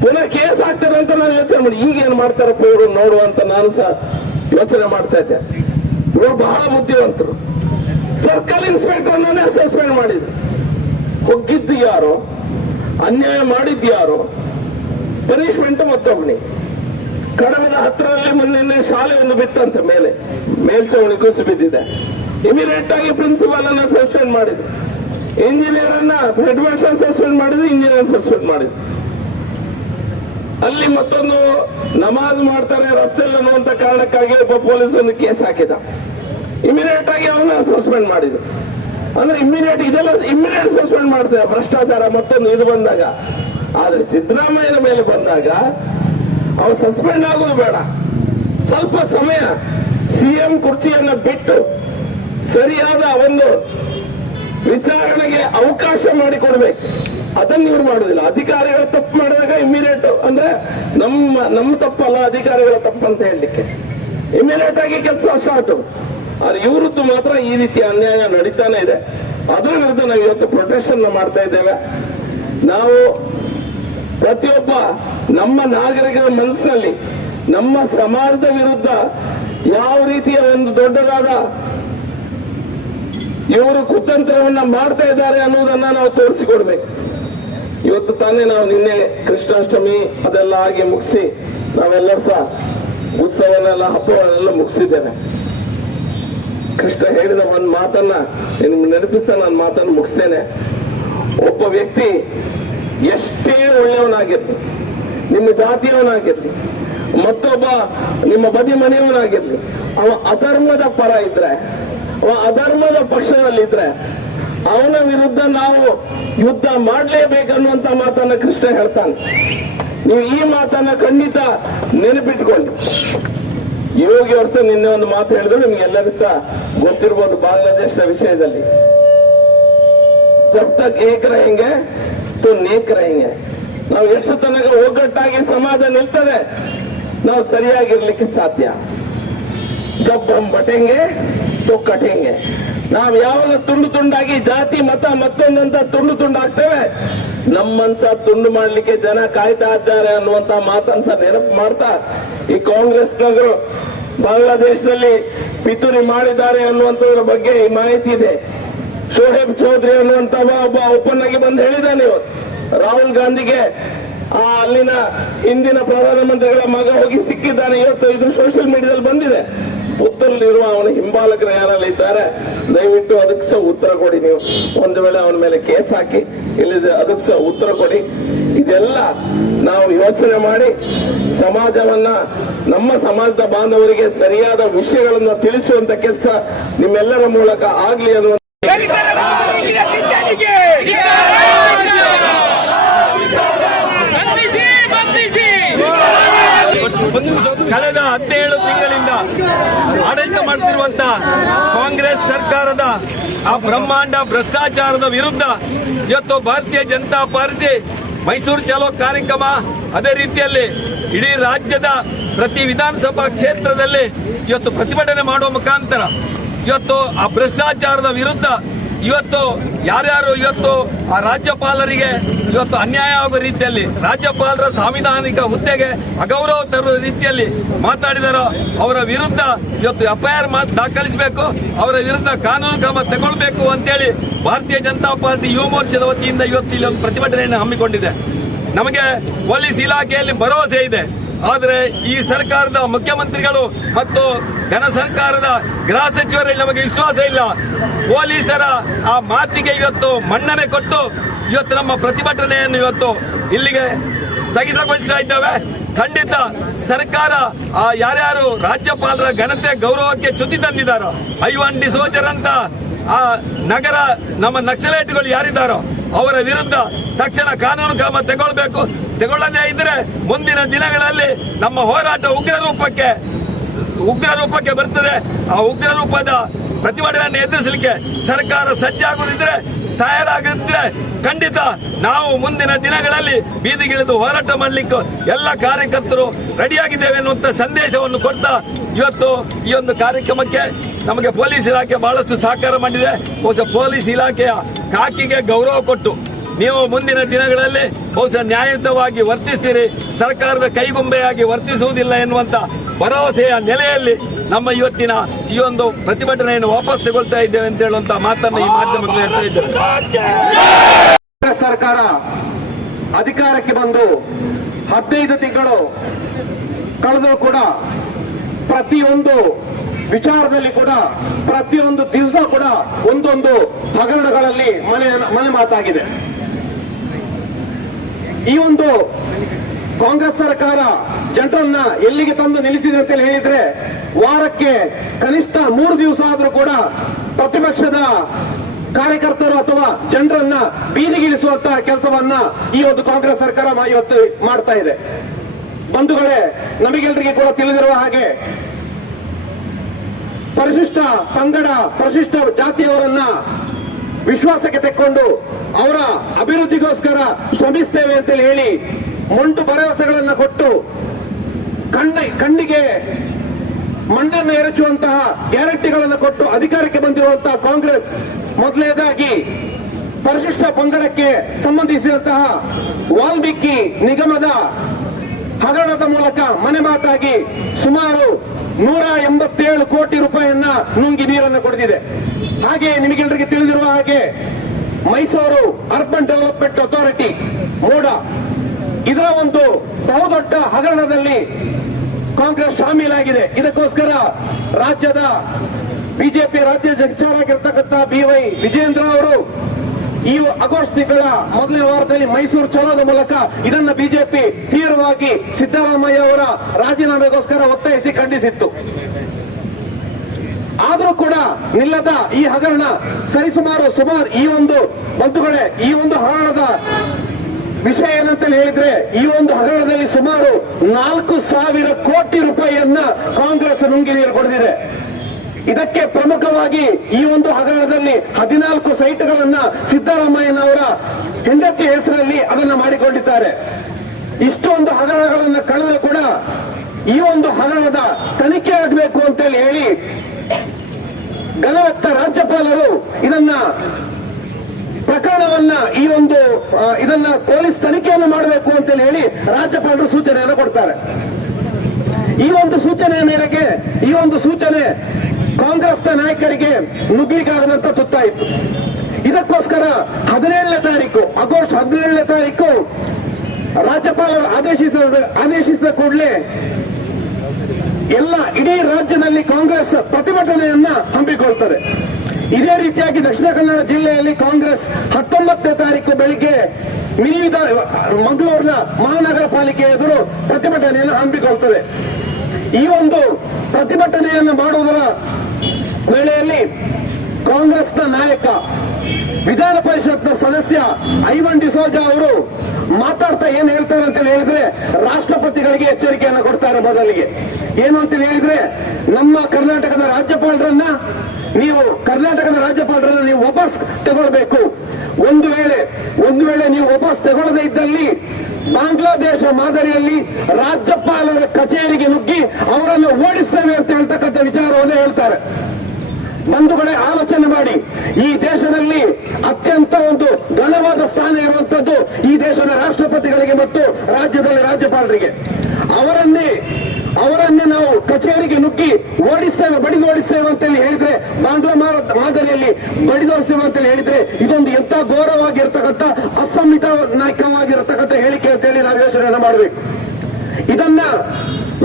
ಪುನಃ ಕೇಸ್ ಆಗ್ತಾರೆ ಅಂತ ನಾನು ಯೋಚನೆ ಮಾಡಿ ಈಗೇನು ಮಾಡ್ತಾರಪ್ಪ ಇವರು ನೋಡುವಂತ ನಾನು ಸಹ ಯೋಚನೆ ಮಾಡ್ತಾ ಇದ್ದೆ. ಇವರು ಬಹಳ ಬುದ್ಧಿವಂತರು. ಸರ್ಕಲ್ ಇನ್ಸ್ಪೆಕ್ಟರ್ ನಾನೇ ಸಸ್ಪೆಂಡ್ ಮಾಡಿದ್ರು. ಹೋಗಿದ್ದು ಯಾರು, ಅನ್ಯಾಯ ಮಾಡಿದ್ದು ಯಾರು, ಪನಿಷ್ಮೆಂಟ್ ಮತ್ತೊಬ್ಬನಿ. ಕಡಬದ ಹತ್ತಿರಲ್ಲಿ ಮೊನ್ನೆ ಶಾಲೆ ಒಂದು ಬಿತ್ತಂತೆ, ಮೇಲ್ಛಾವಣಿ ಕುಸಿದು ಬಿದ್ದಿದೆ. ಇಮಿಡಿಯೇಟ್ ಆಗಿ ಪ್ರಿನ್ಸಿಪಾಲ್ ಅನ್ನ ಸಸ್ಪೆಂಡ್ ಮಾಡಿದ್ರು. ಇಂಜಿನಿಯರ್ ಅನ್ನ ಹೆಡ್ ಮಾಸ್ಟರ್ ಸಸ್ಪೆಂಡ್ ಮಾಡಿದ್ರು, ಇಂಜಿನಿಯರ್ ಸಸ್ಪೆಂಡ್ ಮಾಡಿದ್ರು. ಅಲ್ಲಿ ಮತ್ತೊಂದು ನಮಾಜ್ ಮಾಡ್ತಾರೆ ರಸ್ತೆಯಲ್ಲಿ ಅನ್ನುವಂತ ಕಾರಣಕ್ಕಾಗಿ ಒಬ್ಬ ಪೊಲೀಸ್ ಒಂದು ಕೇಸ್ ಹಾಕಿದ. ಇಮಿಡಿಯೇಟ್ ಆಗಿ ಅವನ್ನ ಸಸ್ಪೆಂಡ್ ಮಾಡಿದ್ರು. ಅಂದ್ರೆ ಇಮಿಡಿಯೇಟ್ ಸಸ್ಪೆಂಡ್ ಮಾಡ್ತಾರೆ. ಭ್ರಷ್ಟಾಚಾರ ಮತ್ತೊಂದು ಇದು ಬಂದಾಗ. ಆದ್ರೆ ಸಿದ್ದರಾಮಯ್ಯನ ಮೇಲೆ ಬಂದಾಗ ಅವ ಸಸ್ಪೆಂಡ್ ಆಗೋದು ಬೇಡ, ಸ್ವಲ್ಪ ಸಮಯ ಸಿಎಂ ಕುರ್ಚಿಯನ್ನು ಬಿಟ್ಟು ಸರಿಯಾದ ಒಂದು ವಿಚಾರಣೆಗೆ ಅವಕಾಶ ಮಾಡಿಕೊಡ್ಬೇಕು. ಅದನ್ನು ಇವ್ರು ಮಾಡುದಿಲ್ಲ. ಅಧಿಕಾರಿಗಳು ತಪ್ಪು ಮಾಡಿದಾಗ ಇಮಿಡಿಯೇಟ್, ಅಂದ್ರೆ ನಮ್ಮ ತಪ್ಪಲ್ಲ ಅಧಿಕಾರಿಗಳ ತಪ್ಪು ಅಂತ ಹೇಳಲಿಕ್ಕೆ ಇಮಿಡಿಯೇಟ್ ಆಗಿ ಕೆಲಸ ಸ್ಟಾರ್ಟ್. ಆದ್ರೆ ಇವ್ರದ್ದು ಮಾತ್ರ ಈ ರೀತಿಯ ಅನ್ಯಾಯ ನಡೀತಾನೆ ಇದೆ. ಅದರ ವಿರುದ್ಧ ನಾವು ಇವತ್ತು ಪ್ರೊಟೆಕ್ಷನ್ ಮಾಡ್ತಾ ಇದ್ದೇವೆ. ನಾವು ಪ್ರತಿಯೊಬ್ಬ ನಮ್ಮ ನಾಗರಿಕರ ಮನಸ್ಸಿನಲ್ಲಿ ನಮ್ಮ ಸಮಾಜದ ವಿರುದ್ಧ ಯಾವ ರೀತಿಯ ಒಂದು ದೊಡ್ಡದಾದ ಇವರು ಕುತಂತ್ರವನ್ನ ಮಾಡ್ತಾ ಇದ್ದಾರೆ ಅನ್ನೋದನ್ನ ನಾವು ತೋರಿಸಿಕೊಡ್ಬೇಕು. ಇವತ್ತು ತಾನೇ ನಾವು ನಿನ್ನೆ ಕೃಷ್ಣಾಷ್ಟಮಿ ಅದೆಲ್ಲ ಆಗಿ ಮುಗಿಸಿ ನಾವೆಲ್ಲರೂ ಸಹ ಉತ್ಸವನೆಲ್ಲ ಹಬ್ಬವನ್ನೆಲ್ಲ ಮುಗಿಸಿದ್ದೇವೆ. ಕೃಷ್ಣ ಹೇಳಿದ ಒಂದು ಮಾತನ್ನ ನಿಮ್ಗೆ ನೆನಪಿಸ್ತಾ ನಾನು ಮಾತನ್ನು ಮುಗಿಸ್ತೇನೆ. ಒಬ್ಬ ವ್ಯಕ್ತಿ ಎಷ್ಟೇ ಒಳ್ಳೆಯವನಾಗಿರ್ಲಿ, ನಿಮ್ಮ ಜಾತಿಯವನಾಗಿರ್ಲಿ, ಮತ್ತೊಬ್ಬ ನಿಮ್ಮ ಬದಿ ಮನೆಯವನಾಗಿರ್ಲಿ, ಅವ ಅಧರ್ಮದ ಪರ ಇದ್ರೆ, ಅವ ಅಧರ್ಮದ ಪಕ್ಷದಲ್ಲಿದ್ರೆ ಅವನ ವಿರುದ್ಧ ನಾವು ಯುದ್ಧ ಮಾಡಲೇಬೇಕನ್ನುವಂತ ಮಾತನ್ನ ಕೃಷ್ಣ ಹೇಳ್ತಾನೆ. ನೀವು ಈ ಮಾತನ್ನ ಖಂಡಿತ ನೆನಪಿಟ್ಕೊಳ್ಳಿ. ಯೋಗಿ ವರ್ಷ ನಿನ್ನೆ ಒಂದು ಮಾತು ಹೇಳಿದ್ರು, ನಿಮ್ಗೆಲ್ಲರೂ ಸಹ ಗೊತ್ತಿರ್ಬೋದು ಬಾಂಗ್ಲಾದೇಶ ವಿಷಯದಲ್ಲಿ. ಜಬ್ ತಕ್ ಏಕ್ रहेंगे तो ನೇಕ್ रहेंगे. ನಾವು ಎಷ್ಟು ತನಕ ಒಗ್ಗಟ್ಟಾಗಿ ಸಮಾಜ ನಿಲ್ತದೆ ನಾವು ಸರಿಯಾಗಿರ್ಲಿಕ್ಕೆ ಸಾಧ್ಯ. ಜಬ್ ಹಮ್ ಬಟೆಂಗೆ तो ಕಟೆಂಗೆ. ನಾವು ಯಾವಾಗ ತುಂಡು ತುಂಡಾಗಿ ಜಾತಿ ಮತ ಮತ್ತೊಂದಂತ ತುಂಡಾಗ್ತೇವೆ, ನಮ್ಮನ್ಸ ತುಂಡು ಮಾಡ್ಲಿಕ್ಕೆ ಜನ ಕಾಯ್ತಾ ಇದ್ದಾರೆ ಅನ್ನುವಂತ ಮಾತನ್ಸ ನೆನಪು ಮಾಡ್ತಾ, ಈ ಕಾಂಗ್ರೆಸ್ನವರು ಬಾಂಗ್ಲಾದೇಶದಲ್ಲಿ ಪಿತೂರಿ ಮಾಡಿದ್ದಾರೆ ಅನ್ನುವಂಥದ್ರ ಬಗ್ಗೆ ಈ ಮಾಹಿತಿ ಇದೆ. ಶೋಹೇಬ್ ಚೌಧರಿ ಅನ್ನುವಂತ ಒಬ್ಬ ಓಪನ್ ಆಗಿ ಬಂದು ಹೇಳಿದ್ದಾನೆ ಇವತ್ತು ರಾಹುಲ್ ಗಾಂಧಿಗೆ ಅಲ್ಲಿನ ಹಿಂದಿನ ಪ್ರಧಾನಮಂತ್ರಿಗಳ ಮಗ ಹೋಗಿ ಸಿಕ್ಕಿದ್ದಾನೆ. ಇವತ್ತು ಇದು ಸೋಷಿಯಲ್ ಮೀಡಿಯಾದಲ್ಲಿ ಬಂದಿದೆ. ಪುತ್ತೂರಲ್ಲಿರುವ ಅವನ ಹಿಂಬಾಲಕರು ಯಾರೆಲ್ಲ ಇದ್ದಾರೆ ದಯವಿಟ್ಟು ಅದಕ್ಕೆ ಸಹ ಉತ್ತರ ಕೊಡಿ. ನೀವು ಒಂದು ವೇಳೆ ಅವನ ಮೇಲೆ ಕೇಸ್ ಹಾಕಿ ಇಲ್ಲಿದೆ ಅದಕ್ಕೆ ಸಹ ಉತ್ತರ ಕೊಡಿ. ಇದೆಲ್ಲ ನಾವು ಯೋಚನೆ ಮಾಡಿ ಸಮಾಜವನ್ನ, ನಮ್ಮ ಸಮಾಜದ ಬಾಂಧವರಿಗೆ ಸರಿಯಾದ ವಿಷಯಗಳನ್ನ ತಿಳಿಸುವಂತ ಕೆಲಸ ನಿಮ್ಮೆಲ್ಲರ ಮೂಲಕ ಆಗ್ಲಿ ಅನ್ನುವ ಕಳೆದ 17 ತಿಂಗಳಿಂದ ಆಡಳಿತ ಮಾಡುತ್ತಿರುವಂತ ಕಾಂಗ್ರೆಸ್ ಸರ್ಕಾರದ ಆ ಬ್ರಹ್ಮಾಂಡ ಭ್ರಷ್ಟಾಚಾರದ ವಿರುದ್ಧ ಇವತ್ತು ಭಾರತೀಯ ಜನತಾ ಪಾರ್ಟಿ ಮೈಸೂರು ಚಲೋ ಕಾರ್ಯಕ್ರಮ, ಅದೇ ರೀತಿಯಲ್ಲಿ ಇಡೀ ರಾಜ್ಯದ ಪ್ರತಿ ವಿಧಾನಸಭಾ ಕ್ಷೇತ್ರದಲ್ಲಿ ಇವತ್ತು ಪ್ರತಿಭಟನೆ ಮಾಡುವ ಮುಖಾಂತರ ಇವತ್ತು ಆ ಭ್ರಷ್ಟಾಚಾರದ ವಿರುದ್ಧ ಇವತ್ತು ಯಾರ್ಯಾರು ಇವತ್ತು ಆ ರಾಜ್ಯಪಾಲರಿಗೆ ಇವತ್ತು ಅನ್ಯಾಯ ಆಗೋ ರೀತಿಯಲ್ಲಿ, ರಾಜ್ಯಪಾಲರ ಸಾಂವಿಧಾನಿಕ ಹುದ್ದೆಗೆ ಅಗೌರವ ತರುವ ರೀತಿಯಲ್ಲಿ ಮಾತಾಡಿದಾರೋ ಅವರ ವಿರುದ್ಧ ಇವತ್ತು ಎಫ್ಐಆರ್ ದಾಖಲಿಸಬೇಕು, ಅವರ ವಿರುದ್ಧ ಕಾನೂನು ಕ್ರಮ ತಗೊಳ್ಬೇಕು ಅಂತೇಳಿ ಭಾರತೀಯ ಜನತಾ ಪಾರ್ಟಿ ಯುವ ಮೋರ್ಚಾದ ವತಿಯಿಂದ ಇವತ್ತು ಇಲ್ಲಿ ಒಂದು ಪ್ರತಿಭಟನೆಯನ್ನು ಹಮ್ಮಿಕೊಂಡಿದೆ. ನಮಗೆ ಪೊಲೀಸ್ ಇಲಾಖೆಯಲ್ಲಿ ಭರವಸೆ ಇದೆ, ಆದರೆ ಈ ಸರ್ಕಾರದ ಮುಖ್ಯಮಂತ್ರಿಗಳು ಮತ್ತು ಘನ ಸರ್ಕಾರದ ಗೃಹ ಸಚಿವರಲ್ಲಿ ನಮಗೆ ವಿಶ್ವಾಸ ಇಲ್ಲ. ಪೊಲೀಸರ ಆ ಮಾತಿಗೆ ಇವತ್ತು ಮನ್ನಣೆ ಕೊಟ್ಟು ಇವತ್ತು ನಮ್ಮ ಪ್ರತಿಭಟನೆಯನ್ನು ಇವತ್ತು ಇಲ್ಲಿಗೆ ಸ್ಥಗಿತಗೊಳಿಸ್ತಾ ಇದ್ದೇವೆ. ಖಂಡಿತ ಸರ್ಕಾರ ಆ ಯಾರ್ಯಾರು ರಾಜ್ಯಪಾಲರ ಘನತೆ ಗೌರವಕ್ಕೆ ಚ್ಯುತಿ ತಂದಿದ್ದಾರೋ, ಐವಾನ್ ಡಿಸೋಜರ್ ಅಂತ ಆ ನಗರ ನಮ್ಮ ನಕ್ಸಲೈಟ್ಗಳು ಯಾರಿದ್ದಾರೋ ಅವರ ವಿರುದ್ಧ ತಕ್ಷಣ ಕಾನೂನು ಕ್ರಮ ತಗೊಳ್ಳದೇ ಇದ್ರೆ ಮುಂದಿನ ದಿನಗಳಲ್ಲಿ ನಮ್ಮ ಹೋರಾಟ ಉಗ್ರ ರೂಪಕ್ಕೆ ಬರ್ತದೆ. ಆ ಉಗ್ರ ರೂಪದ ಪ್ರತಿಭಟನೆ ಎದುರಿಸಲಿಕ್ಕೆ ಸರ್ಕಾರ ಸಜ್ಜಾಗುತ್ತಿದ್ರೆ, ತಯಾರಾಗಿದ್ರೆ ಖಂಡಿತ ನಾವು ಮುಂದಿನ ದಿನಗಳಲ್ಲಿ ಬೀದಿಗಿಳಿದು ಹೋರಾಟ ಮಾಡಲಿಕ್ಕೆ ಎಲ್ಲ ಕಾರ್ಯಕರ್ತರು ರೆಡಿಯಾಗಿದ್ದೇವೆ ಅನ್ನುವಂಥ ಸಂದೇಶವನ್ನು ಕೊಡ್ತಾ ಇವತ್ತು ಈ ಒಂದು ಕಾರ್ಯಕ್ರಮಕ್ಕೆ ನಮಗೆ ಪೊಲೀಸ್ ಇಲಾಖೆ ಬಹಳಷ್ಟು ಸಹಕಾರ ಮಾಡಿದೆ. ಬಹುಶಃ ಪೊಲೀಸ್ ಇಲಾಖೆಯ ಖಾಕಿಗೆ ಗೌರವ ಕೊಟ್ಟು ನೀವು ಮುಂದಿನ ದಿನಗಳಲ್ಲಿ ಬಹುಶಃ ನ್ಯಾಯಯುತವಾಗಿ ವರ್ತಿಸ್ತೀರಿ, ಸರ್ಕಾರದ ಕೈಗೊಂಬೆಯಾಗಿ ವರ್ತಿಸುವುದಿಲ್ಲ ಎನ್ನುವಂತ ಭರವಸೆಯ ನೆಲೆಯಲ್ಲಿ ನಮ್ಮ ಇವತ್ತಿನ ಈ ಒಂದು ಪ್ರತಿಭಟನೆಯನ್ನು ವಾಪಸ್ ತಗೊಳ್ತಾ ಇದ್ದೇವೆ ಅಂತ ಹೇಳುವಂತ ಮಾತನ್ನು ಈ ಮಾಧ್ಯಮದಲ್ಲಿ ಹೇಳ್ತಾ ಇದ್ದೇವೆ. ಸರ್ಕಾರ ಅಧಿಕಾರಕ್ಕೆ ಬಂದು 15 ತಿಂಗಳು ಕಳೆದರೂ ಕೂಡ ಪ್ರತಿಯೊಂದು ವಿಚಾರದಲ್ಲಿ ಕೂಡ ಪ್ರತಿಯೊಂದು ದಿವಸ ಕೂಡ ಒಂದೊಂದು ಹಗರಣಗಳಲ್ಲಿ ಮನೆ ಮಾತಾಗಿದೆ. ಈ ಒಂದು ಕಾಂಗ್ರೆಸ್ ಸರ್ಕಾರ ಜನರನ್ನ ಎಲ್ಲಿಗೆ ತಂದು ನಿಲ್ಲಿಸಿದೆ ಅಂತ ಹೇಳಿದ್ರೆ, ವಾರಕ್ಕೆ ಕನಿಷ್ಠ 3 ದಿವಸ ಆದ್ರೂ ಕೂಡ ಪ್ರತಿಪಕ್ಷದ ಕಾರ್ಯಕರ್ತರು ಅಥವಾ ಜನರನ್ನ ಬೀದಿಗಿಳಿಸುವಂತಹ ಕೆಲಸವನ್ನ ಈ ಒಂದು ಕಾಂಗ್ರೆಸ್ ಸರ್ಕಾರ ಇವತ್ತು ಮಾಡ್ತಾ ಇದೆ. ಬಂಧುಗಳೇ, ನಮಗೆಲ್ಲರಿಗೆ ಕೂಡ ತಿಳಿದಿರುವ ಹಾಗೆ ಪರಿಶಿಷ್ಟ ಪಂಗಡ, ಪರಿಶಿಷ್ಟ ಜಾತಿಯವರನ್ನ ವಿಶ್ವಾಸಕ್ಕೆ ತೆಕ್ಕೊಂಡು ಅವರ ಅಭಿವೃದ್ಧಿಗೋಸ್ಕರ ಶ್ರಮಿಸ್ತೇವೆ ಅಂತೇಳಿ ಹೇಳಿ ಮೊಂಟು ಭರವಸೆಗಳನ್ನು ಕೊಟ್ಟು ಕಣ್ಣಿಗೆ ಮಣ್ಣನ್ನು ಎರಚುವಂತಹ ಗ್ಯಾರಂಟಿಗಳನ್ನು ಕೊಟ್ಟು ಅಧಿಕಾರಕ್ಕೆ ಬಂದಿರುವಂತಹ ಕಾಂಗ್ರೆಸ್ ಮೊದಲನೇದಾಗಿ ಪರಿಶಿಷ್ಟ ಪಂಗಡಕ್ಕೆ ಸಂಬಂಧಿಸಿದಂತಹ ವಾಲ್ಮೀಕಿ ನಿಗಮದ ಹಗರಣದ ಮೂಲಕ ಮನೆ ಮಾತಾಗಿ ಸುಮಾರು 187 ಕೋಟಿ ರೂಪಾಯಿಯನ್ನ ನುಂಗಿ ನೀರನ್ನು ಕುಡಿದಿದೆ. ಹಾಗೆ ನಿಮಗೆಲ್ಲರಿಗೆ ತಿಳಿದಿರುವ ಹಾಗೆ ಮೈಸೂರು ಅರ್ಬನ್ ಡೆವಲಪ್ಮೆಂಟ್ ಅಥಾರಿಟಿ ಮೋಡ, ಇದರ ಒಂದು ಬಹುದೊಡ್ಡ ಹಗರಣದಲ್ಲಿ ಕಾಂಗ್ರೆಸ್ ಶಾಮೀಲಾಗಿದೆ. ಇದಕ್ಕೋಸ್ಕರ ರಾಜ್ಯದ ಬಿಜೆಪಿ ರಾಜ್ಯಾಧ್ಯಕ್ಷರಾಗಿರ್ತಕ್ಕಂಥ BY ವಿಜೇಂದ್ರ ಅವರು ಈ ಆಗಸ್ಟ್ ತಿಂಗಳ ಮೊದಲನೇ ವಾರದಲ್ಲಿ ಮೈಸೂರು ಚಲೋದ ಮೂಲಕ ಇದನ್ನ ಬಿಜೆಪಿ ತೀವ್ರವಾಗಿ ಸಿದ್ದರಾಮಯ್ಯ ಅವರ ರಾಜೀನಾಮೆಗೋಸ್ಕರ ಒತ್ತಾಯಿಸಿ ಖಂಡಿಸಿತ್ತು. ಆದರೂ ಕೂಡ ನಿಲ್ಲದ ಈ ಹಗರಣ ಸರಿಸುಮಾರು ಈ ಒಂದು ಬಂಧುಗಳೇ, ಈ ಒಂದು ಹಗರಣದ ವಿಷಯ ಏನಂತ ಹೇಳಿದ್ರೆ, ಈ ಒಂದು ಹಗರಣದಲ್ಲಿ ಸುಮಾರು 4,000 ಕೋಟಿ ರೂಪಾಯಿಯನ್ನ ಕಾಂಗ್ರೆಸ್ ನುಂಗಿ ನೀರು ಕೊಡಿದಿದೆ. ಇದಕ್ಕೆ ಪ್ರಮುಖವಾಗಿ ಈ ಒಂದು ಹಗರಣದಲ್ಲಿ 14 ಸೈಟ್ಗಳನ್ನ ಸಿದ್ದರಾಮಯ್ಯನವರ ಹೆಂಡತಿ ಹೆಸರಲ್ಲಿ ಅದನ್ನ ಮಾಡಿಕೊಂಡಿದ್ದಾರೆ. ಇಷ್ಟೊಂದು ಹಗರಣಗಳನ್ನು ಕಳೆದರೂ ಕೂಡ ಈ ಒಂದು ಹಗರಣದ ತನಿಖೆ ಆಗಬೇಕು ಅಂತೇಳಿ ಹೇಳಿ ಗಲವೆತ್ತ ರಾಜ್ಯಪಾಲರು ಇದನ್ನ ಪ್ರಕರಣವನ್ನ ಇದನ್ನ ಪೊಲೀಸ್ ತನಿಖೆಯನ್ನು ಮಾಡಬೇಕು ಅಂತೇಳಿ ಹೇಳಿ ರಾಜ್ಯಪಾಲರು ಸೂಚನೆಯನ್ನು ಕೊಡ್ತಾರೆ. ಈ ಒಂದು ಸೂಚನೆಯ ಮೇರೆಗೆ ಈ ಒಂದು ಸೂಚನೆ ಕಾಂಗ್ರೆಸ್ನ ನಾಯಕರಿಗೆ ನುಗ್ಗಲಿಕ್ಕಾಗದಂತ ತುತ್ತಾಯಿತು. ಇದಕ್ಕೋಸ್ಕರ 17ನೇ ತಾರೀಕು ಆಗಸ್ಟ್ 17ನೇ ತಾರೀಕು ರಾಜ್ಯಪಾಲರು ಆದೇಶಿಸಿದ ಕೂಡಲೇ ಇಡೀ ರಾಜ್ಯದಲ್ಲಿ ಕಾಂಗ್ರೆಸ್ ಪ್ರತಿಭಟನೆಯನ್ನ ಹಮ್ಮಿಕೊಳ್ತಾರೆ. ಇದೇ ರೀತಿಯಾಗಿ ದಕ್ಷಿಣ ಕನ್ನಡ ಜಿಲ್ಲೆಯಲ್ಲಿ ಕಾಂಗ್ರೆಸ್ 19ನೇ ತಾರೀಕು ಬೆಳಿಗ್ಗೆ ಮಂಗಳೂರಿನ ಮಹಾನಗರ ಪಾಲಿಕೆ ಎದುರು ಪ್ರತಿಭಟನೆಯನ್ನು ಹಮ್ಮಿಕೊಳ್ತದೆ. ಈ ಒಂದು ಪ್ರತಿಭಟನೆಯನ್ನು ಮಾಡುವುದರ ವೇಳೆಯಲ್ಲಿ ಕಾಂಗ್ರೆಸ್ನ ನಾಯಕ ವಿಧಾನ ಪರಿಷತ್ನ ಸದಸ್ಯ ಐವನ್ ಡಿಸೋಜಾ ಅವರು ಮಾತಾಡ್ತಾ ಏನ್ ಹೇಳ್ತಾರೆ ಅಂತ ಹೇಳಿದ್ರೆ, ರಾಷ್ಟ್ರಪತಿಗಳಿಗೆ ಎಚ್ಚರಿಕೆಯನ್ನು ಕೊಡ್ತಾರೆ. ಮೊದಲಿಗೆ ಏನು ಅಂತ ಹೇಳಿದ್ರೆ, ನಮ್ಮ ಕರ್ನಾಟಕದ ರಾಜ್ಯಪಾಲರನ್ನ ನೀವು ವಾಪಸ್ ತಗೊಳ್ಬೇಕು. ಒಂದು ವೇಳೆ ನೀವು ವಾಪಸ್ ತಗೊಳ್ಳದೇ ಇದ್ದಲ್ಲಿ ಬಾಂಗ್ಲಾದೇಶ ಮಾದರಿಯಲ್ಲಿ ರಾಜ್ಯಪಾಲರ ಕಚೇರಿಗೆ ನುಗ್ಗಿ ಅವರನ್ನು ಓಡಿಸ್ತೇವೆ ಅಂತ ಹೇಳ್ತಕ್ಕಂಥ ವಿಚಾರವನ್ನು ಹೇಳ್ತಾರೆ. ಬಂಧುಗಳೇ, ಆಲೋಚನೆ ಮಾಡಿ, ಈ ದೇಶದಲ್ಲಿ ಅತ್ಯಂತ ಒಂದು ಘನವಾದ ಸ್ಥಾನ ಇರುವಂತದ್ದು ಈ ದೇಶದ ರಾಷ್ಟ್ರಪತಿಗಳಿಗೆ ಮತ್ತು ರಾಜ್ಯದಲ್ಲಿ ರಾಜ್ಯಪಾಲರಿಗೆ. ಅವರನ್ನೇ ನಾವು ಕಚೇರಿಗೆ ನುಗ್ಗಿ ಬಡಿದು ಓಡಿಸ್ತೇವೆ ಅಂತ ಹೇಳಿದ್ರೆ, ಬಾಂಗ್ಲಾ ಮಾದರಿಯಲ್ಲಿ ಬಡಿದೋಡಿಸ್ತೇವೆ ಅಂತ ಹೇಳಿದ್ರೆ, ಇದೊಂದು ಎಂತ ಘೋರವಾಗಿರ್ತಕ್ಕಂಥ ಅಸಂವಿಧಾನಿಕವಾಗಿರತಕ್ಕಂಥ ಹೇಳಿಕೆ ಅಂತೇಳಿ ನಾವು ಯೋಚನೆಯನ್ನು ಮಾಡಬೇಕು. ಇದನ್ನ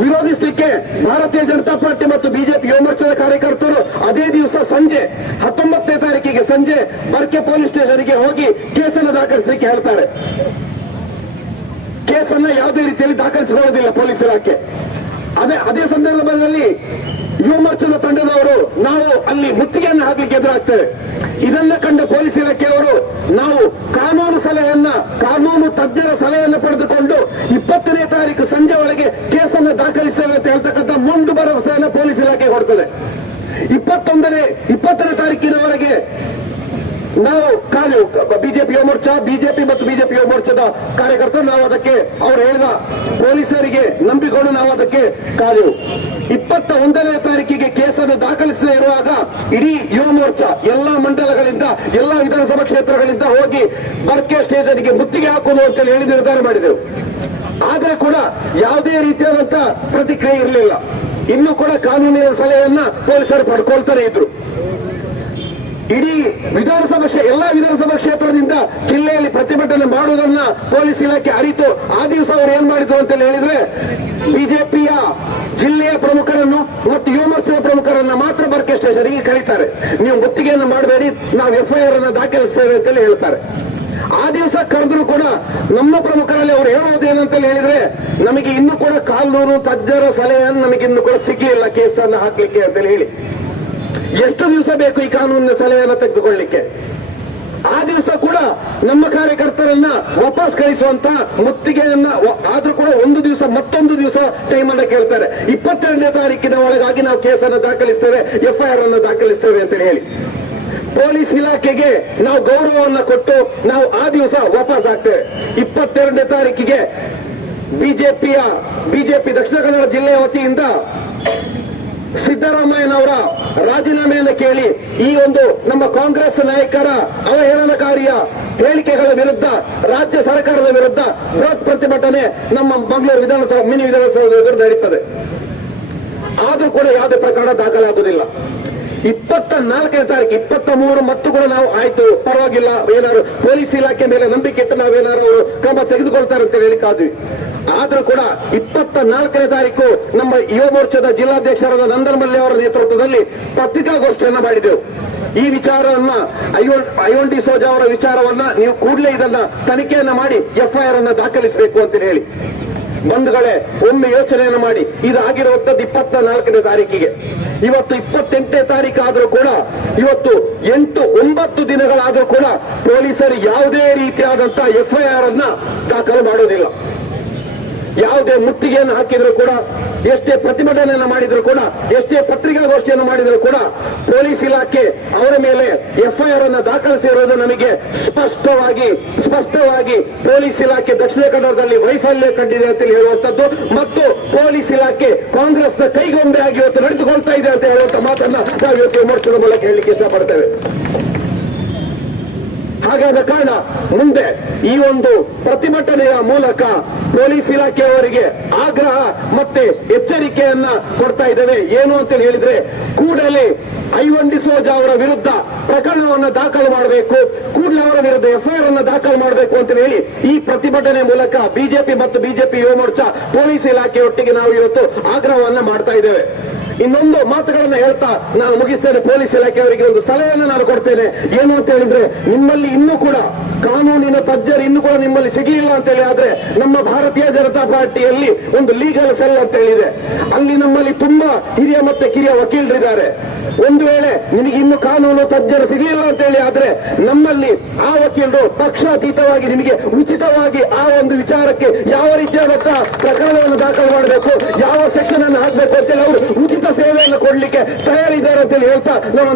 ವಿರೋಧಿಸಲಿಕ್ಕೆ ಭಾರತೀಯ ಜನತಾ ಪಾರ್ಟಿ ಮತ್ತು ಬಿಜೆಪಿ ಯುವ ಮೋರ್ಚಾದ ಕಾರ್ಯಕರ್ತರು ಅದೇ ದಿವಸ ಸಂಜೆ 19ನೇ ತಾರೀಕಿಗೆ ಸಂಜೆ ಬರ್ಕೆ ಪೊಲೀಸ್ ಸ್ಟೇಷನ್ಗೆ ಹೋಗಿ ಕೇಸನ್ನು ದಾಖಲಿಸಲಿಕ್ಕೆ ಹೇಳ್ತಾರೆ. ಕೇಸನ್ನ ಯಾವುದೇ ರೀತಿಯಲ್ಲಿ ದಾಖಲಿಸಿಕೊಳ್ಳೋದಿಲ್ಲ ಪೊಲೀಸ್ ಇಲಾಖೆ. ಅದೇ ಸಂದರ್ಭದಲ್ಲಿ ಯುವ ಮೋರ್ಚಾದ ತಂಡದವರು ನಾವು ಅಲ್ಲಿ ಮುತ್ತಿಗೆಯನ್ನು ಹಾಕಲಿಕ್ಕೆ ಎದುರಾಗ್ತೇವೆ. ಇದನ್ನ ಕಂಡ ಪೊಲೀಸ್ ಇಲಾಖೆಯವರು ನಾವು ಕಾನೂನು ತಜ್ಞರ ಸಲಹೆಯನ್ನು ಪಡೆದುಕೊಂಡು 20ನೇ ತಾರೀಕು ಸಂಜೆ ಒಳಗೆ ಕೇಸನ್ನು ದಾಖಲಿಸ್ತೇವೆ ಅಂತ ಹೇಳ್ತಕ್ಕಂಥ ಮೊಂಡು ಭರವಸೆಯನ್ನು ಪೊಲೀಸ್ ಇಲಾಖೆ ಕೊಡ್ತದೆ. 20ನೇ ತಾರೀಕಿನವರೆಗೆ ನಾವು ಕಾದು ಬಿಜೆಪಿ ಯುವ ಮೋರ್ಚಾ ಬಿಜೆಪಿ ಮತ್ತು ಬಿಜೆಪಿ ಯುವ ಮೋರ್ಚಾದ ಕಾರ್ಯಕರ್ತರು ನಾವು ಅದಕ್ಕೆ ಅವ್ರು ಹೇಳಿದ ಪೊಲೀಸರಿಗೆ ನಂಬಿಕೊಂಡು ನಾವು ಅದಕ್ಕೆ ಕಾದೆವು. 21ನೇ ತಾರೀಕಿಗೆ ಕೇಸನ್ನು ದಾಖಲಿಸದೇ ಇರುವಾಗ ಇಡೀ ಯುವ ಮೋರ್ಚಾ ಎಲ್ಲಾ ಮಂಡಲಗಳಿಂದ ಎಲ್ಲಾ ವಿಧಾನಸಭಾ ಕ್ಷೇತ್ರಗಳಿಂದ ಹೋಗಿ ಬರ್ಕೆ ಸ್ಟೇಷನ್ಗೆ ಮುತ್ತಿಗೆ ಹಾಕುವುದು ಅಂತ ಹೇಳಿ ನಿರ್ಧಾರ ಮಾಡಿದೆವು. ಆದ್ರೆ ಕೂಡ ಯಾವುದೇ ರೀತಿಯಾದಂತಹ ಪ್ರತಿಕ್ರಿಯೆ ಇರಲಿಲ್ಲ. ಇನ್ನೂ ಕೂಡ ಕಾನೂನಿನ ಸಲಹೆಯನ್ನ ಪೊಲೀಸರು ಪಡ್ಕೊಳ್ತಾನೆ ಇದ್ರು. ಇಡೀ ಎಲ್ಲಾ ವಿಧಾನಸಭಾ ಕ್ಷೇತ್ರದಿಂದ ಜಿಲ್ಲೆಯಲ್ಲಿ ಪ್ರತಿಭಟನೆ ಮಾಡುವುದನ್ನ ಪೊಲೀಸ್ ಇಲಾಖೆ ಅರಿತು ಆ ದಿವಸ ಅವರು ಏನ್ ಮಾಡಿದ್ರು ಅಂತ ಹೇಳಿದ್ರೆ ಬಿಜೆಪಿಯ ಜಿಲ್ಲೆಯ ಪ್ರಮುಖರನ್ನು ಮತ್ತು ಯುವ ಮೋರ್ಚಾದ ಪ್ರಮುಖರನ್ನ ಮಾತ್ರ ಬರ್ಕೆ ಸ್ಟೇಷನ್ಗೆ ಕರೀತಾರೆ. ನೀವು ಮುತ್ತಿಗೆಯನ್ನು ಮಾಡಬೇಡಿ, ನಾವು ಎಫ್ಐಆರ್ ಅನ್ನು ದಾಖಲಿಸ್ತೇವೆ ಅಂತ ಹೇಳ್ತಾರೆ. ಆ ದಿವಸ ಕರೆದ್ರು ಕೂಡ ನಮ್ಮ ಪ್ರಮುಖರಲ್ಲಿ ಅವರು ಹೇಳುವುದೇನಂತ ಹೇಳಿದ್ರೆ ನಮಗೆ ಇನ್ನೂ ಕೂಡ ಕಾನೂನು ತಜ್ಞರ ಸಲಹೆಯನ್ನು ನಮಗೆ ಇನ್ನೂ ಕೂಡ ಸಿಗಲಿಲ್ಲ ಕೇಸನ್ನು ಹಾಕ್ಲಿಕ್ಕೆ ಅಂತ ಹೇಳಿ. ಎಷ್ಟು ದಿವಸ ಬೇಕು ಈ ಕಾನೂನಿನ ಸಲಹೆಯನ್ನು ತೆಗೆದುಕೊಳ್ಳಲಿಕ್ಕೆ? ಆ ದಿವಸ ಕೂಡ ನಮ್ಮ ಕಾರ್ಯಕರ್ತರನ್ನ ವಾಪಸ್ ಕಳಿಸುವಂತ ಮುತ್ತಿಗೆಯನ್ನ ಆದ್ರೂ ಕೂಡ ಮತ್ತೊಂದು ದಿವಸ ಟೈಮ್ ಅನ್ನ ಕೇಳ್ತಾರೆ. 22ನೇ ತಾರೀಕಿನ ಒಳಗಾಗಿ ನಾವು ಕೇಸನ್ನು ದಾಖಲಿಸ್ತೇವೆ, ಎಫ್ಐಆರ್ ಅನ್ನು ದಾಖಲಿಸ್ತೇವೆ ಅಂತ ಹೇಳಿ ಪೊಲೀಸ್ ಇಲಾಖೆಗೆ ನಾವು ಗೌರವವನ್ನು ಕೊಟ್ಟು ನಾವು ಆ ದಿವಸ ವಾಪಸ್ ಆಗ್ತೇವೆ. 22ನೇ ತಾರೀಕಿಗೆ ಬಿಜೆಪಿ ದಕ್ಷಿಣ ಕನ್ನಡ ಜಿಲ್ಲೆಯ ವತಿಯಿಂದ ಸಿದ್ದರಾಮಯ್ಯನವರ ರಾಜೀನಾಮೆಯನ್ನು ಕೇಳಿ ಈ ಒಂದು ನಮ್ಮ ಕಾಂಗ್ರೆಸ್ ನಾಯಕರ ಅವಹೇಳನಕಾರಿಯ ಹೇಳಿಕೆಗಳ ವಿರುದ್ಧ ರಾಜ್ಯ ಸರ್ಕಾರದ ವಿರುದ್ಧ ಬೃಹತ್ ಪ್ರತಿಭಟನೆ ನಮ್ಮ ಮಂಗಳೂರು ಮಿನಿ ವಿಧಾನಸೌಧ ಎದುರು ನಡೀತದೆ. ಆದ್ರೂ ಕೂಡ ಯಾವುದೇ ಪ್ರಕರಣ ದಾಖಲಾಗುವುದಿಲ್ಲ. 24ನೇ ತಾರೀಕು 23 ಮತ್ತು ಕೂಡ ನಾವು ಆಯ್ತು ಪರವಾಗಿಲ್ಲ, ಏನಾದ್ರು ಪೊಲೀಸ್ ಇಲಾಖೆ ಮೇಲೆ ನಂಬಿಕೆ ಇಟ್ಟು ನಾವೇನಾದ್ರು ಅವರು ಕ್ರಮ ತೆಗೆದುಕೊಳ್ತಾರೆ ಅಂತ ಹೇಳಿ ಕಾದ್ವಿ. ಆದ್ರೂ ಕೂಡ 24ನೇ ತಾರೀಕು ನಮ್ಮ ಯುವ ಮೋರ್ಚಾದ ಜಿಲ್ಲಾಧ್ಯಕ್ಷರಾದ ನಂದನಮಲ್ಲಿ ಅವರ ನೇತೃತ್ವದಲ್ಲಿ ಪತ್ರಿಕಾಗೋಷ್ಠಿಯನ್ನ ಮಾಡಿದೆವು. ಈ ವಿಚಾರವನ್ನ ಐವನ್ ಡಿ ಸೋಜಾ ಅವರ ವಿಚಾರವನ್ನ ನೀವು ಕೂಡಲೇ ಇದನ್ನ ತನಿಖೆಯನ್ನ ಮಾಡಿ ಎಫ್ಐಆರ್ ಅನ್ನ ದಾಖಲಿಸಬೇಕು ಅಂತ ಹೇಳಿ ಬಂಧುಗಳೇ ಒಮ್ಮೆ ಯೋಚನೆಯನ್ನು ಮಾಡಿ. ಇದಾಗಿರುವಂತದ್ದು 24ನೇ ತಾರೀಕಿಗೆ. ಇವತ್ತು 28ನೇ ತಾರೀಕು ಆದ್ರೂ ಕೂಡ ಇವತ್ತು 8-9 ದಿನಗಳಾದ್ರೂ ಕೂಡ ಪೊಲೀಸರು ಯಾವುದೇ ರೀತಿಯಾದಂತಹ ಎಫ್ಐಆರ್ ಅನ್ನ ದಾಖಲು ಮಾಡುವುದಿಲ್ಲ. ಯಾವುದೇ ಮುತ್ತಿಗೆಯನ್ನು ಹಾಕಿದ್ರು ಕೂಡ, ಎಷ್ಟೇ ಪ್ರತಿಭಟನೆಯನ್ನು ಮಾಡಿದ್ರು ಕೂಡ, ಎಷ್ಟೇ ಪತ್ರಿಕಾಗೋಷ್ಠಿಯನ್ನು ಮಾಡಿದ್ರು ಕೂಡ ಪೊಲೀಸ್ ಇಲಾಖೆ ಅವರ ಮೇಲೆ ಎಫ್ಐಆರ್ ಅನ್ನು ದಾಖಲಿಸಿರುವುದು ನಮಗೆ ಸ್ಪಷ್ಟವಾಗಿ ಪೊಲೀಸ್ ಇಲಾಖೆ ದಕ್ಷಿಣ ಕನ್ನಡದಲ್ಲಿ ವೈಫಲ್ಯ ಕಂಡಿದೆ ಅಂತ ಹೇಳುವಂತದ್ದು ಮತ್ತು ಪೊಲೀಸ್ ಇಲಾಖೆ ಕಾಂಗ್ರೆಸ್ನ ಕೈಗೊಂಬೆಯಾಗಿ ಇವತ್ತು ನಡೆದುಕೊಳ್ತಾ ಇದೆ ಅಂತ ಹೇಳುವಂತ ಮಾತನ್ನ ನಾವು ಇವತ್ತು ಮೋರ್ಚಾದ ಮೂಲಕ ಹೇಳಲಿಕ್ಕೆ ಇಷ್ಟಪಡ್ತೇವೆ. ಹಾಗಾದ ಕಾರಣ ಮುಂದೆ ಈ ಒಂದು ಪ್ರತಿಭಟನೆಯ ಮೂಲಕ ಪೊಲೀಸ್ ಇಲಾಖೆಯವರಿಗೆ ಆಗ್ರಹ ಮತ್ತೆ ಎಚ್ಚರಿಕೆಯನ್ನ ಕೊಡ್ತಾ ಇದ್ದೇವೆ. ಏನು ಅಂತ ಹೇಳಿದ್ರೆ ಕೂಡಲೇ ಐವನ್ ಡಿ ಸೋಜಾ ಅವರ ವಿರುದ್ಧ ಪ್ರಕರಣವನ್ನು ದಾಖಲು ಮಾಡಬೇಕು, ಕೂಡಲೇ ಅವರ ವಿರುದ್ಧ ಎಫ್ಐಆರ್ ಅನ್ನು ದಾಖಲು ಮಾಡಬೇಕು ಅಂತ ಹೇಳಿ ಈ ಪ್ರತಿಭಟನೆ ಮೂಲಕ ಬಿಜೆಪಿ ಮತ್ತು ಬಿಜೆಪಿ ಯುವ ಮೋರ್ಚಾ ಪೊಲೀಸ್ ಇಲಾಖೆಯೊಟ್ಟಿಗೆ ನಾವು ಇವತ್ತು ಆಗ್ರಹವನ್ನ ಮಾಡ್ತಾ ಇದ್ದೇವೆ. ಇನ್ನೊಂದು ಮಾತುಗಳನ್ನ ಹೇಳ್ತಾ ನಾನು ಮುಗಿಸ್ತೇನೆ. ಪೊಲೀಸ್ ಇಲಾಖೆಯವರಿಗೆ ಒಂದು ಸಲಹೆಯನ್ನು ನಾನು ಕೊಡ್ತೇನೆ. ಏನು ಅಂತ ಹೇಳಿದ್ರೆ ನಿಮ್ಮಲ್ಲಿ ಇನ್ನೂ ಕೂಡ ಕಾನೂನಿನ ತಜ್ಞರು ಇನ್ನೂ ಕೂಡ ನಿಮ್ಮಲ್ಲಿ ಸಿಗಲಿಲ್ಲ ಅಂತ ಹೇಳಿ ಆದ್ರೆ ನಮ್ಮ ಭಾರತೀಯ ಜನತಾ ಪಾರ್ಟಿಯಲ್ಲಿ ಒಂದು ಲೀಗಲ್ ಸೆಲ್ ಅಂತ ಹೇಳಿದೆ. ಅಲ್ಲಿ ನಮ್ಮಲ್ಲಿ ತುಂಬಾ ಹಿರಿಯ ಮತ್ತೆ ಕಿರಿಯ ವಕೀಲರಿದ್ದಾರೆ. ಒಂದು ವೇಳೆ ನಿಮಗೆ ಇನ್ನು ಕಾನೂನು ತಜ್ಞರು ಸಿಗಲಿಲ್ಲ ಅಂತ ಹೇಳಿ ಆದ್ರೆ ನಮ್ಮಲ್ಲಿ ಆ ವಕೀಲರು ಪಕ್ಷಾತೀತವಾಗಿ ನಿಮಗೆ ಉಚಿತವಾಗಿ ಆ ಒಂದು ವಿಚಾರಕ್ಕೆ ಯಾವ ರೀತಿಯಾದಂತಹ ಪ್ರಕರಣವನ್ನು ದಾಖಲು ಮಾಡಬೇಕು, ಯಾವ ಸೆಕ್ಷನ್ ಅನ್ನು ಹಾಕಬೇಕು ಅಂತೇಳಿ ಅವರು ಉಚಿತ ಸೇವೆಯನ್ನು ಕೊಡ್ಲಿಕ್ಕೆ ತಯಾರಿದ್ದಾರೆ ಅಂತ ಹೇಳಿ ಹೇಳ್ತಾ ನಾನು